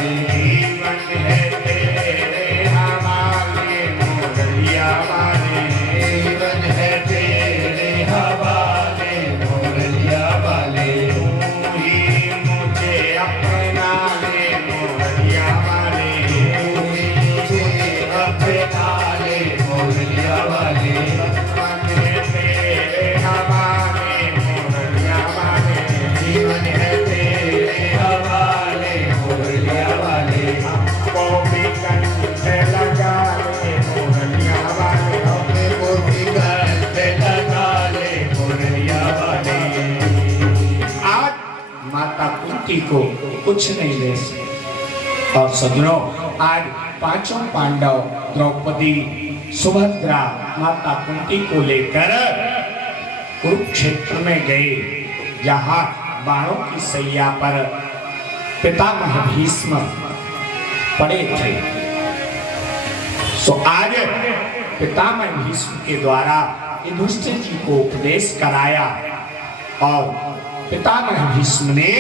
जीवन है तेरे हवाले मुरलिया वाले, जीवन है तेरे हवाले मुरलिया वाले, तू ही मुझे अपना ले मुरलिया वाले, मुझे अपना ले मुरलिया वाले, जीवन है तेरे हवाले मुरलिया वाले, जीवन है तेरे हवाले मुरलिया वाले, हमको भी कंठे लगा ले मुरलिया वाले, अपने को भी कंठे लगा ले मुरलिया वाले। आज माता कुंती को कुछ नहीं ले सके और सज्जनों आज पांचों पांडव द्रौपदी सुभद्रा माता कुंती को लेकर कुरुक्षेत्र में गए जहां बाणों की सैया पर पितामह भीष्म पड़े थे। सो आज पितामह भीष्म के द्वारा युधिष्ठिर जी को उपदेश कराया और पितामह भीष्म ने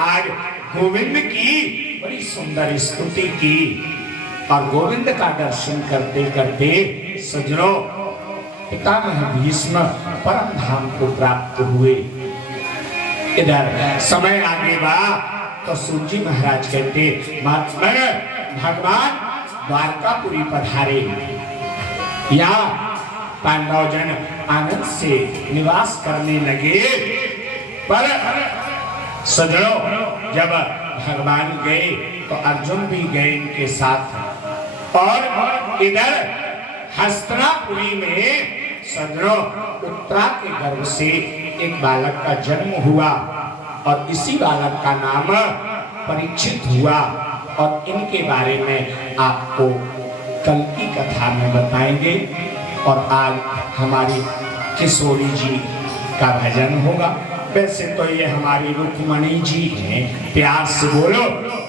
आज गोविंद की बड़ी सुंदर स्तुति की और गोविंद का दर्शन करते करते सज्जनों पितामह भीष्म परम धाम को प्राप्त हुए। इधर समय आगे बा तो सूर्य जी महाराज कहते महात्मा भगवान द्वारकापुरी पधारे, या पांडव जन आनंद से निवास करने लगे। पर सज्जनों जब भगवान गए तो अर्जुन भी गए इनके साथ और इधर हस्तिनापुरी में सज्जनों उत्तरा के गर्भ से एक बालक का जन्म हुआ और इसी बालक का नाम परीक्षित हुआ और इनके बारे में आपको कल की कथा में बताएंगे। और आज हमारी किशोरी जी का भजन होगा। वैसे तो ये हमारी रुक्मणी जी हैं, प्यार से बोलो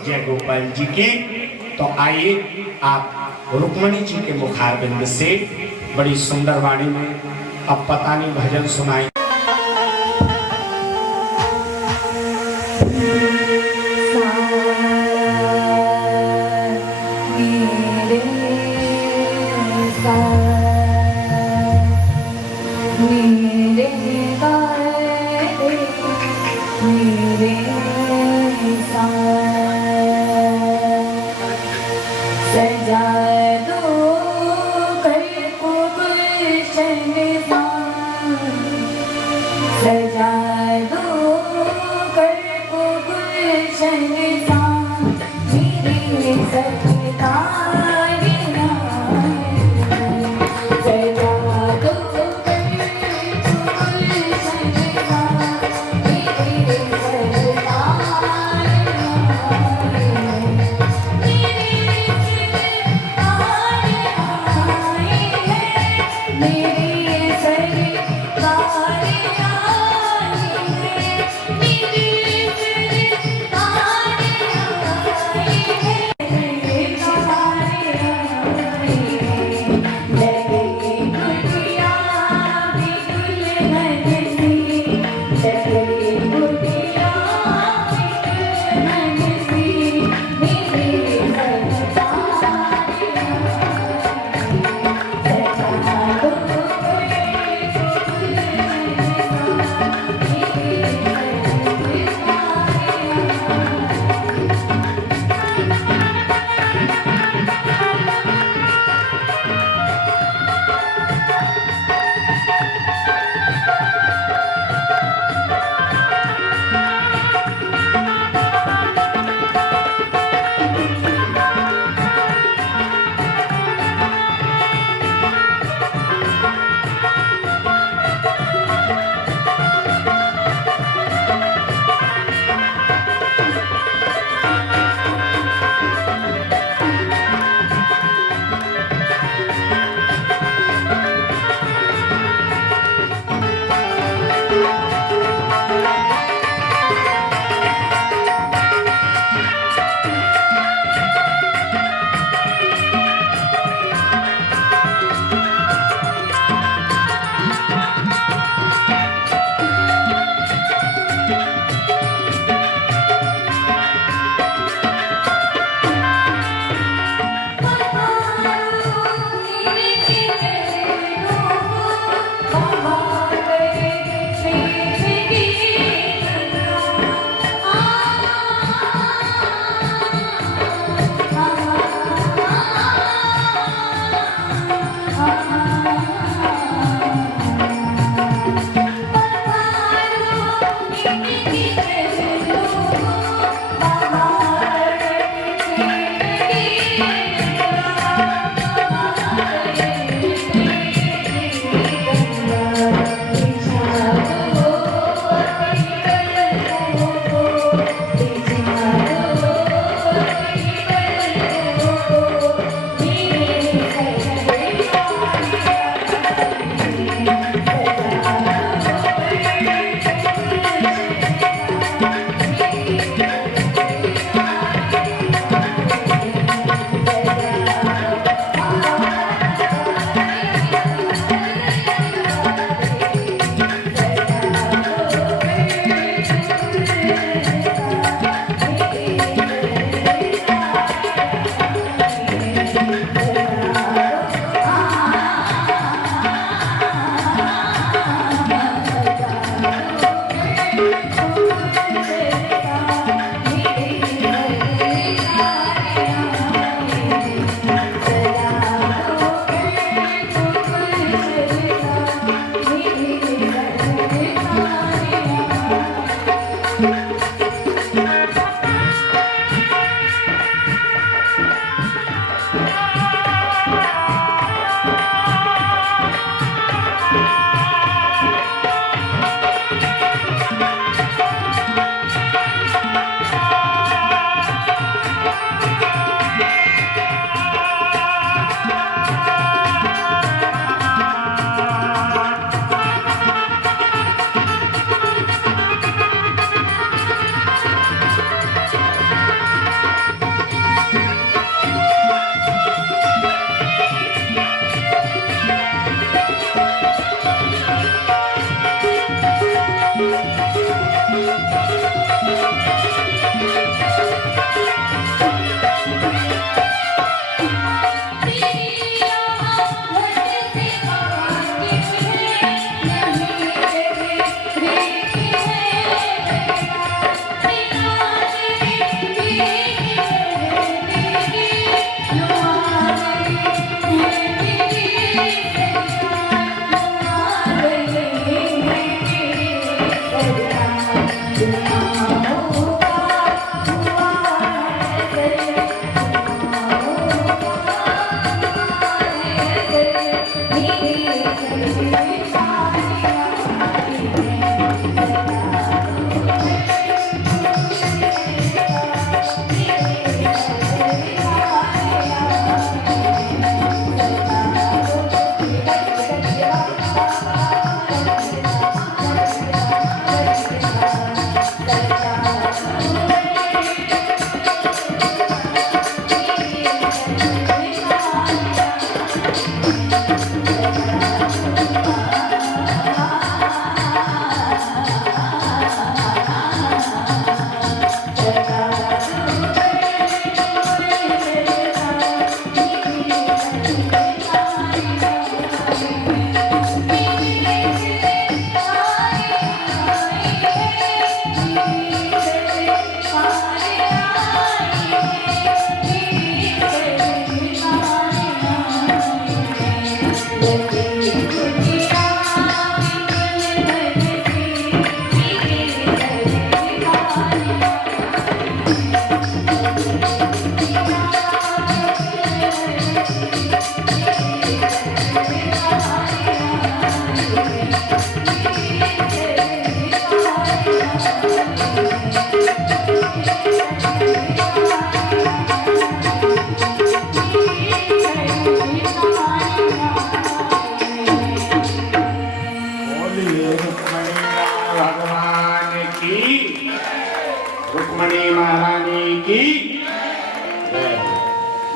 जय गोपाल जी की। तो आइए आप रुक्मणी जी के मुखारबिंद से बड़ी सुंदर वाणी में अब पता नहीं भजन सुनाई।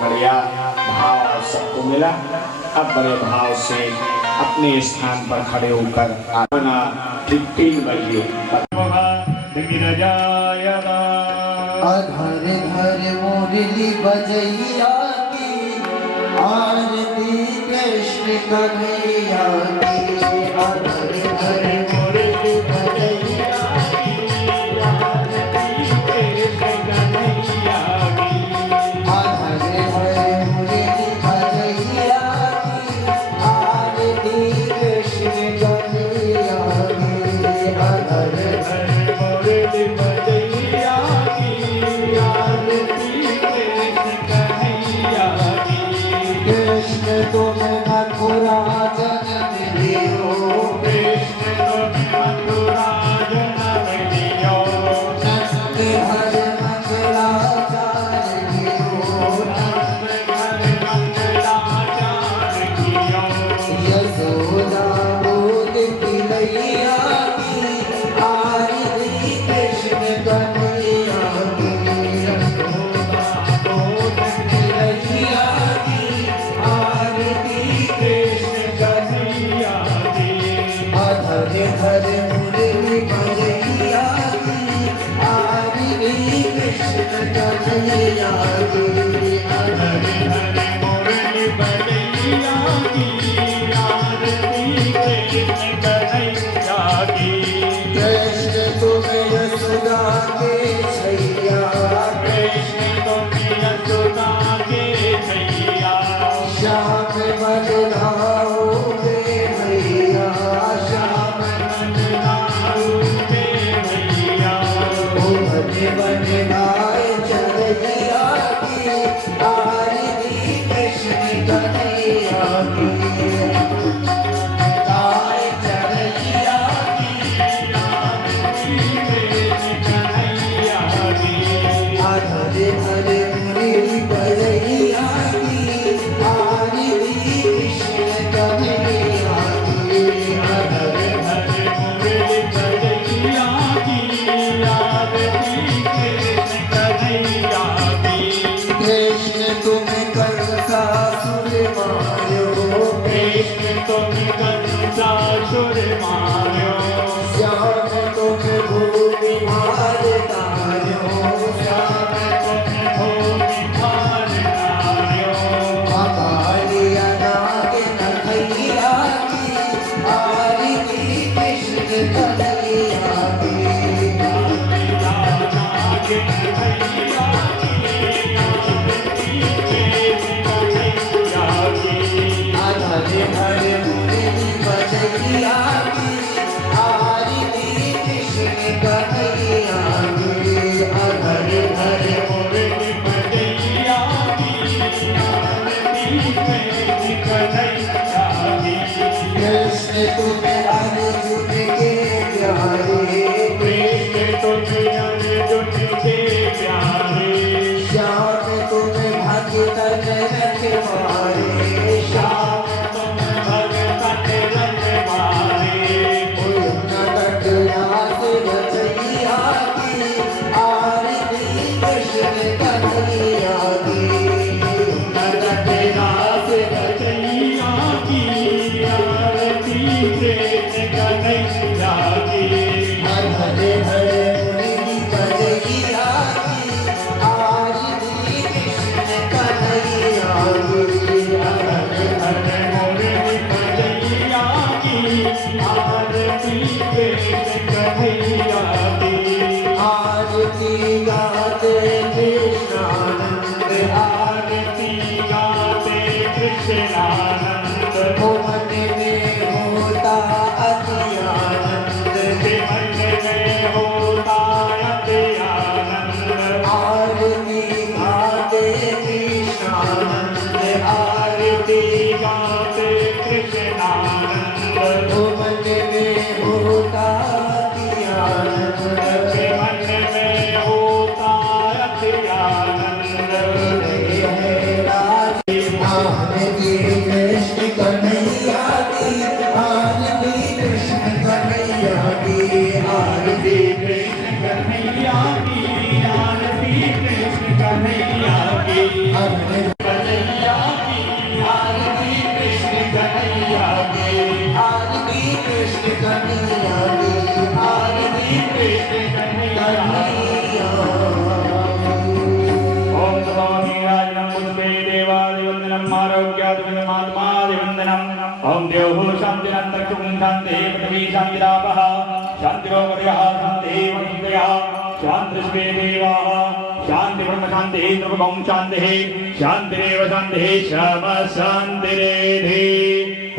बढ़िया भाव सबको मिला। अब बड़े भाव से अपने स्थान पर खड़े होकर आना 3 बजे घर घर मुरली बजैया की आरती कृष्ण कन्हैया की। घर घर मुरली बजैया की आरती कृष्ण कन्हैया की। घर घर मुरली बजैया की आरती कृष्ण कन्हैया की। घर घर मुरली बजैया कृष्ण तुम मथुरा जन्म लियो। कृष्ण तुम मथुरा जन्म लियो। नंद हर मंगलाचार कियो। नंद हर मंगलाचार कियो। यशोदा दूध पिलैया की आरती कृष्ण कन्हैया की। यशोदा दूध पिलैया की आरती कृष्ण कन्हैया की। घर घर मुरली बजैया की आरती कृष्ण कन्हैया की। घर घर मुरली बजैया की आरती कृष्ण कन्हैया की। कृष्ण तुम यशोदा के छैया। कृष्ण तुम यशोदा के छैया। श्याम बदलाओगे भैया। श्याम बदलाओगे भैया। बन गाय चरैया की आरती कृष्ण कन्हैया की। गाय चरैया की आरती कृष्ण कन्हैया की। घर घर मुरली बजैया की आरती कृष्ण कन्हैया की। घर घर मुरली बजैया की आरती कृष्ण कन्हैया की। कृष्ण तुम कंसासुर मार्यो। कृष्ण तुम कंसासुर मार्यो। श्याम तुम भूमि भार तार्यो। श्याम तुम भूमि भार तार्यो। अकालिया नाग कन्हैया की आरती कृष्ण कन्हैया की। नाग कन्हैया की आरती कृष्ण कन्हैया की। घर घर मुरली बजैया की आरती कृष्ण कन्हैया की। घर घर मुरली बजैया की आरती कृष्ण कन्हैया की। कृष्ण तुम अर्जुन के प्यारे। कृष्ण तुम अर्जुन के प्यारे। श्याम तुम भक्त रखवारे। श्याम तुम भक्त रखवारे। कटरास बजैया की आरती कृष्ण कन्हैया की। कटरास बजैया की आरती कृष्ण कन्हैया की। घर घर मुरली बजैया की आरती कृष्ण कन्हैया की। घर घर मुरली बजैया की आरती कृष्ण कन्हैया की। आरती गाते कृष्णानंद। आरती गाते कृष्णानंद। मन में होता अति आनंद। मन में होता अति आनंद। आरती गाते कृष्णानंद। आरती गाते कृष्णानंद। मन में होता अति आनंद। मन में होता अति आनंद। आरती कृष्ण कन्हैया की आरती कृष्ण कन्हैया की। आरती कृष्ण कन्हैया की आरती कृष्ण कन्हैया की। शांति शांति पृथ्वी शांतिरापः शांतिरोपरियः शांति वसुदेवः शांति देवाः शांति ब्रह्म शांति ध्रुवं शांतिः शांतिरेव शांतिः श्याम शांतिरेधि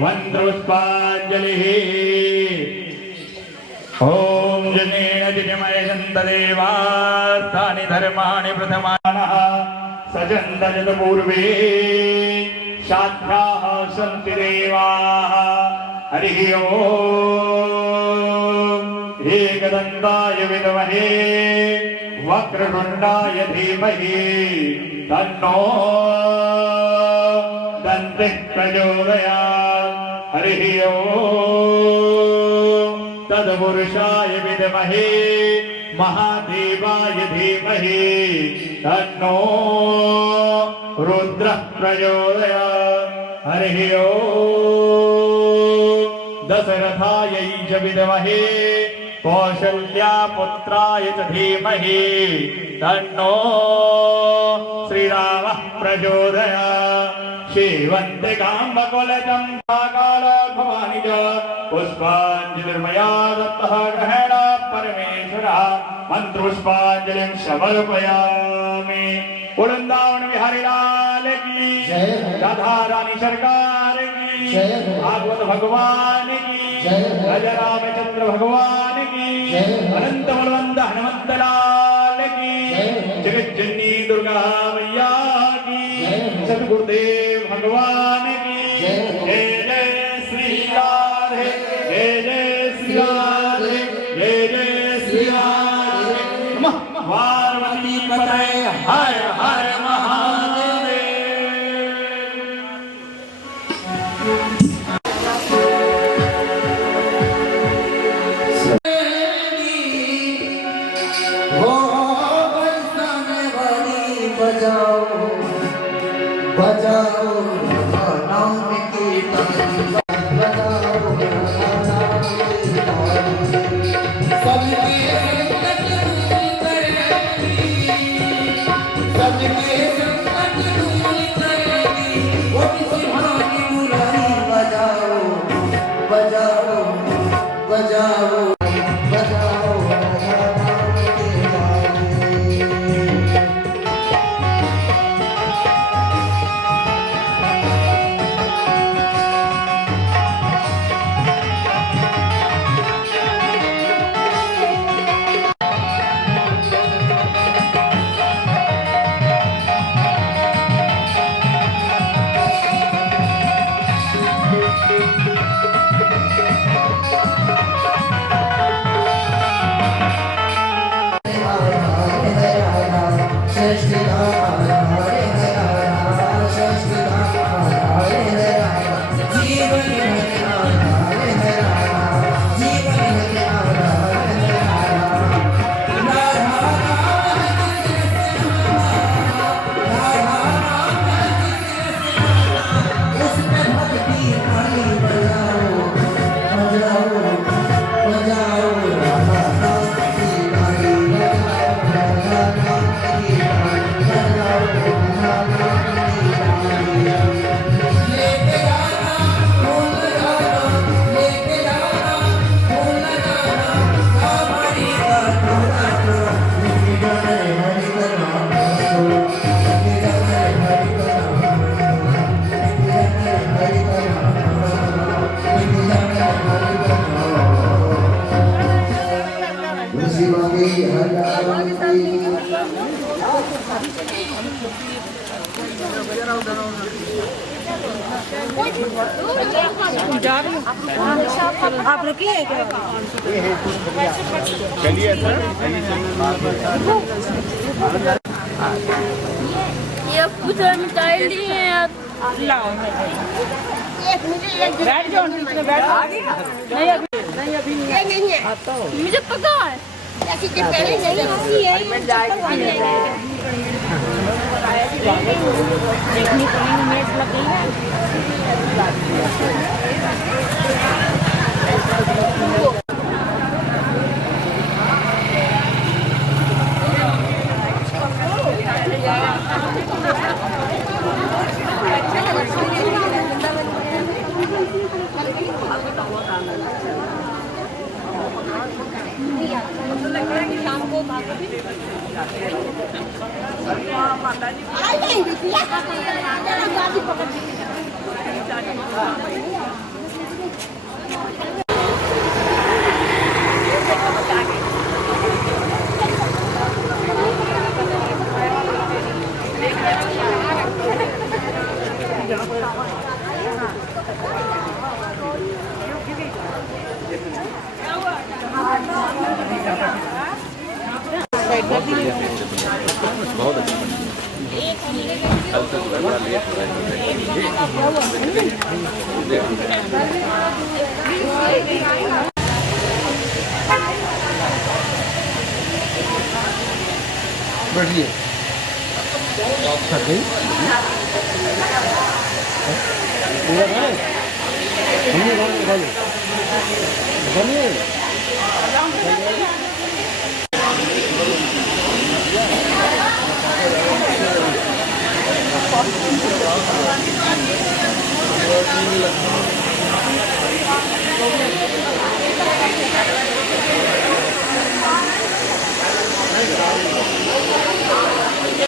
वन्द्रुष्पाञ्जलिः ओम जनेन जिनमय सन्तदेवास्तानि धर्माणि प्रथमानः सजन्तजत पूर्वे शाख्याः सन्ति देवाः हरिः ओम एकदन्ताय विद्महे वक्रतुण्डाय धीमहि तन्नो दन्तिः प्रचोदयात् हरिः ओम तद्पुरुषाय विद्महे महादेवाय धीमहि तन्नो रुद्रः प्रचोदयात् हरिः ओम दशरथायै च विद्महे कौसल्यापुत्राय च धीमहि तन्नो श्रीरामः प्रचोदयात् शेवन्तिकां बकुलचं कालो भवानि च पुष्पाञ्जलिर्मया दत्तः ग्रहेण परमेश्वरः मन्त्रोष्पाञ्जलिं समर्पयामि। वृंदावन बिहारी लाल की राधा रानी सरकार की भागवत भगवान की राजा रामचंद्र भगवान की अनंत बलवंत हनुमंत लाल की जगत जननी दुर्गा मैया की सदगुरुदेव भगवान की जय जय श्री राधे जय जय श्री राधे जय जय श्री राधे नमः पार्वती पतये हर हर महादेव। हो बरसन वाली बजाओ बजाओ नाम की ताली बजाओ सबके संकट दूर करेगी सबके संकट दूर करेगी वो सिंहानी मुरली बजाओ बजाओ बजाओ बजाओ आप रुकिए चलिए सर ये कुछ मिठाई लिए हैं आप लाओ बैठ जाओ बैठ नहीं अभी नहीं है मुझे पता है पहले देखनी पड़ेगी मैच लग गई है आ जाएंगे क्या जरा गाड़ी पकड़ लीजिए बैठिए थक गई पूरा खाए बनिए बनिए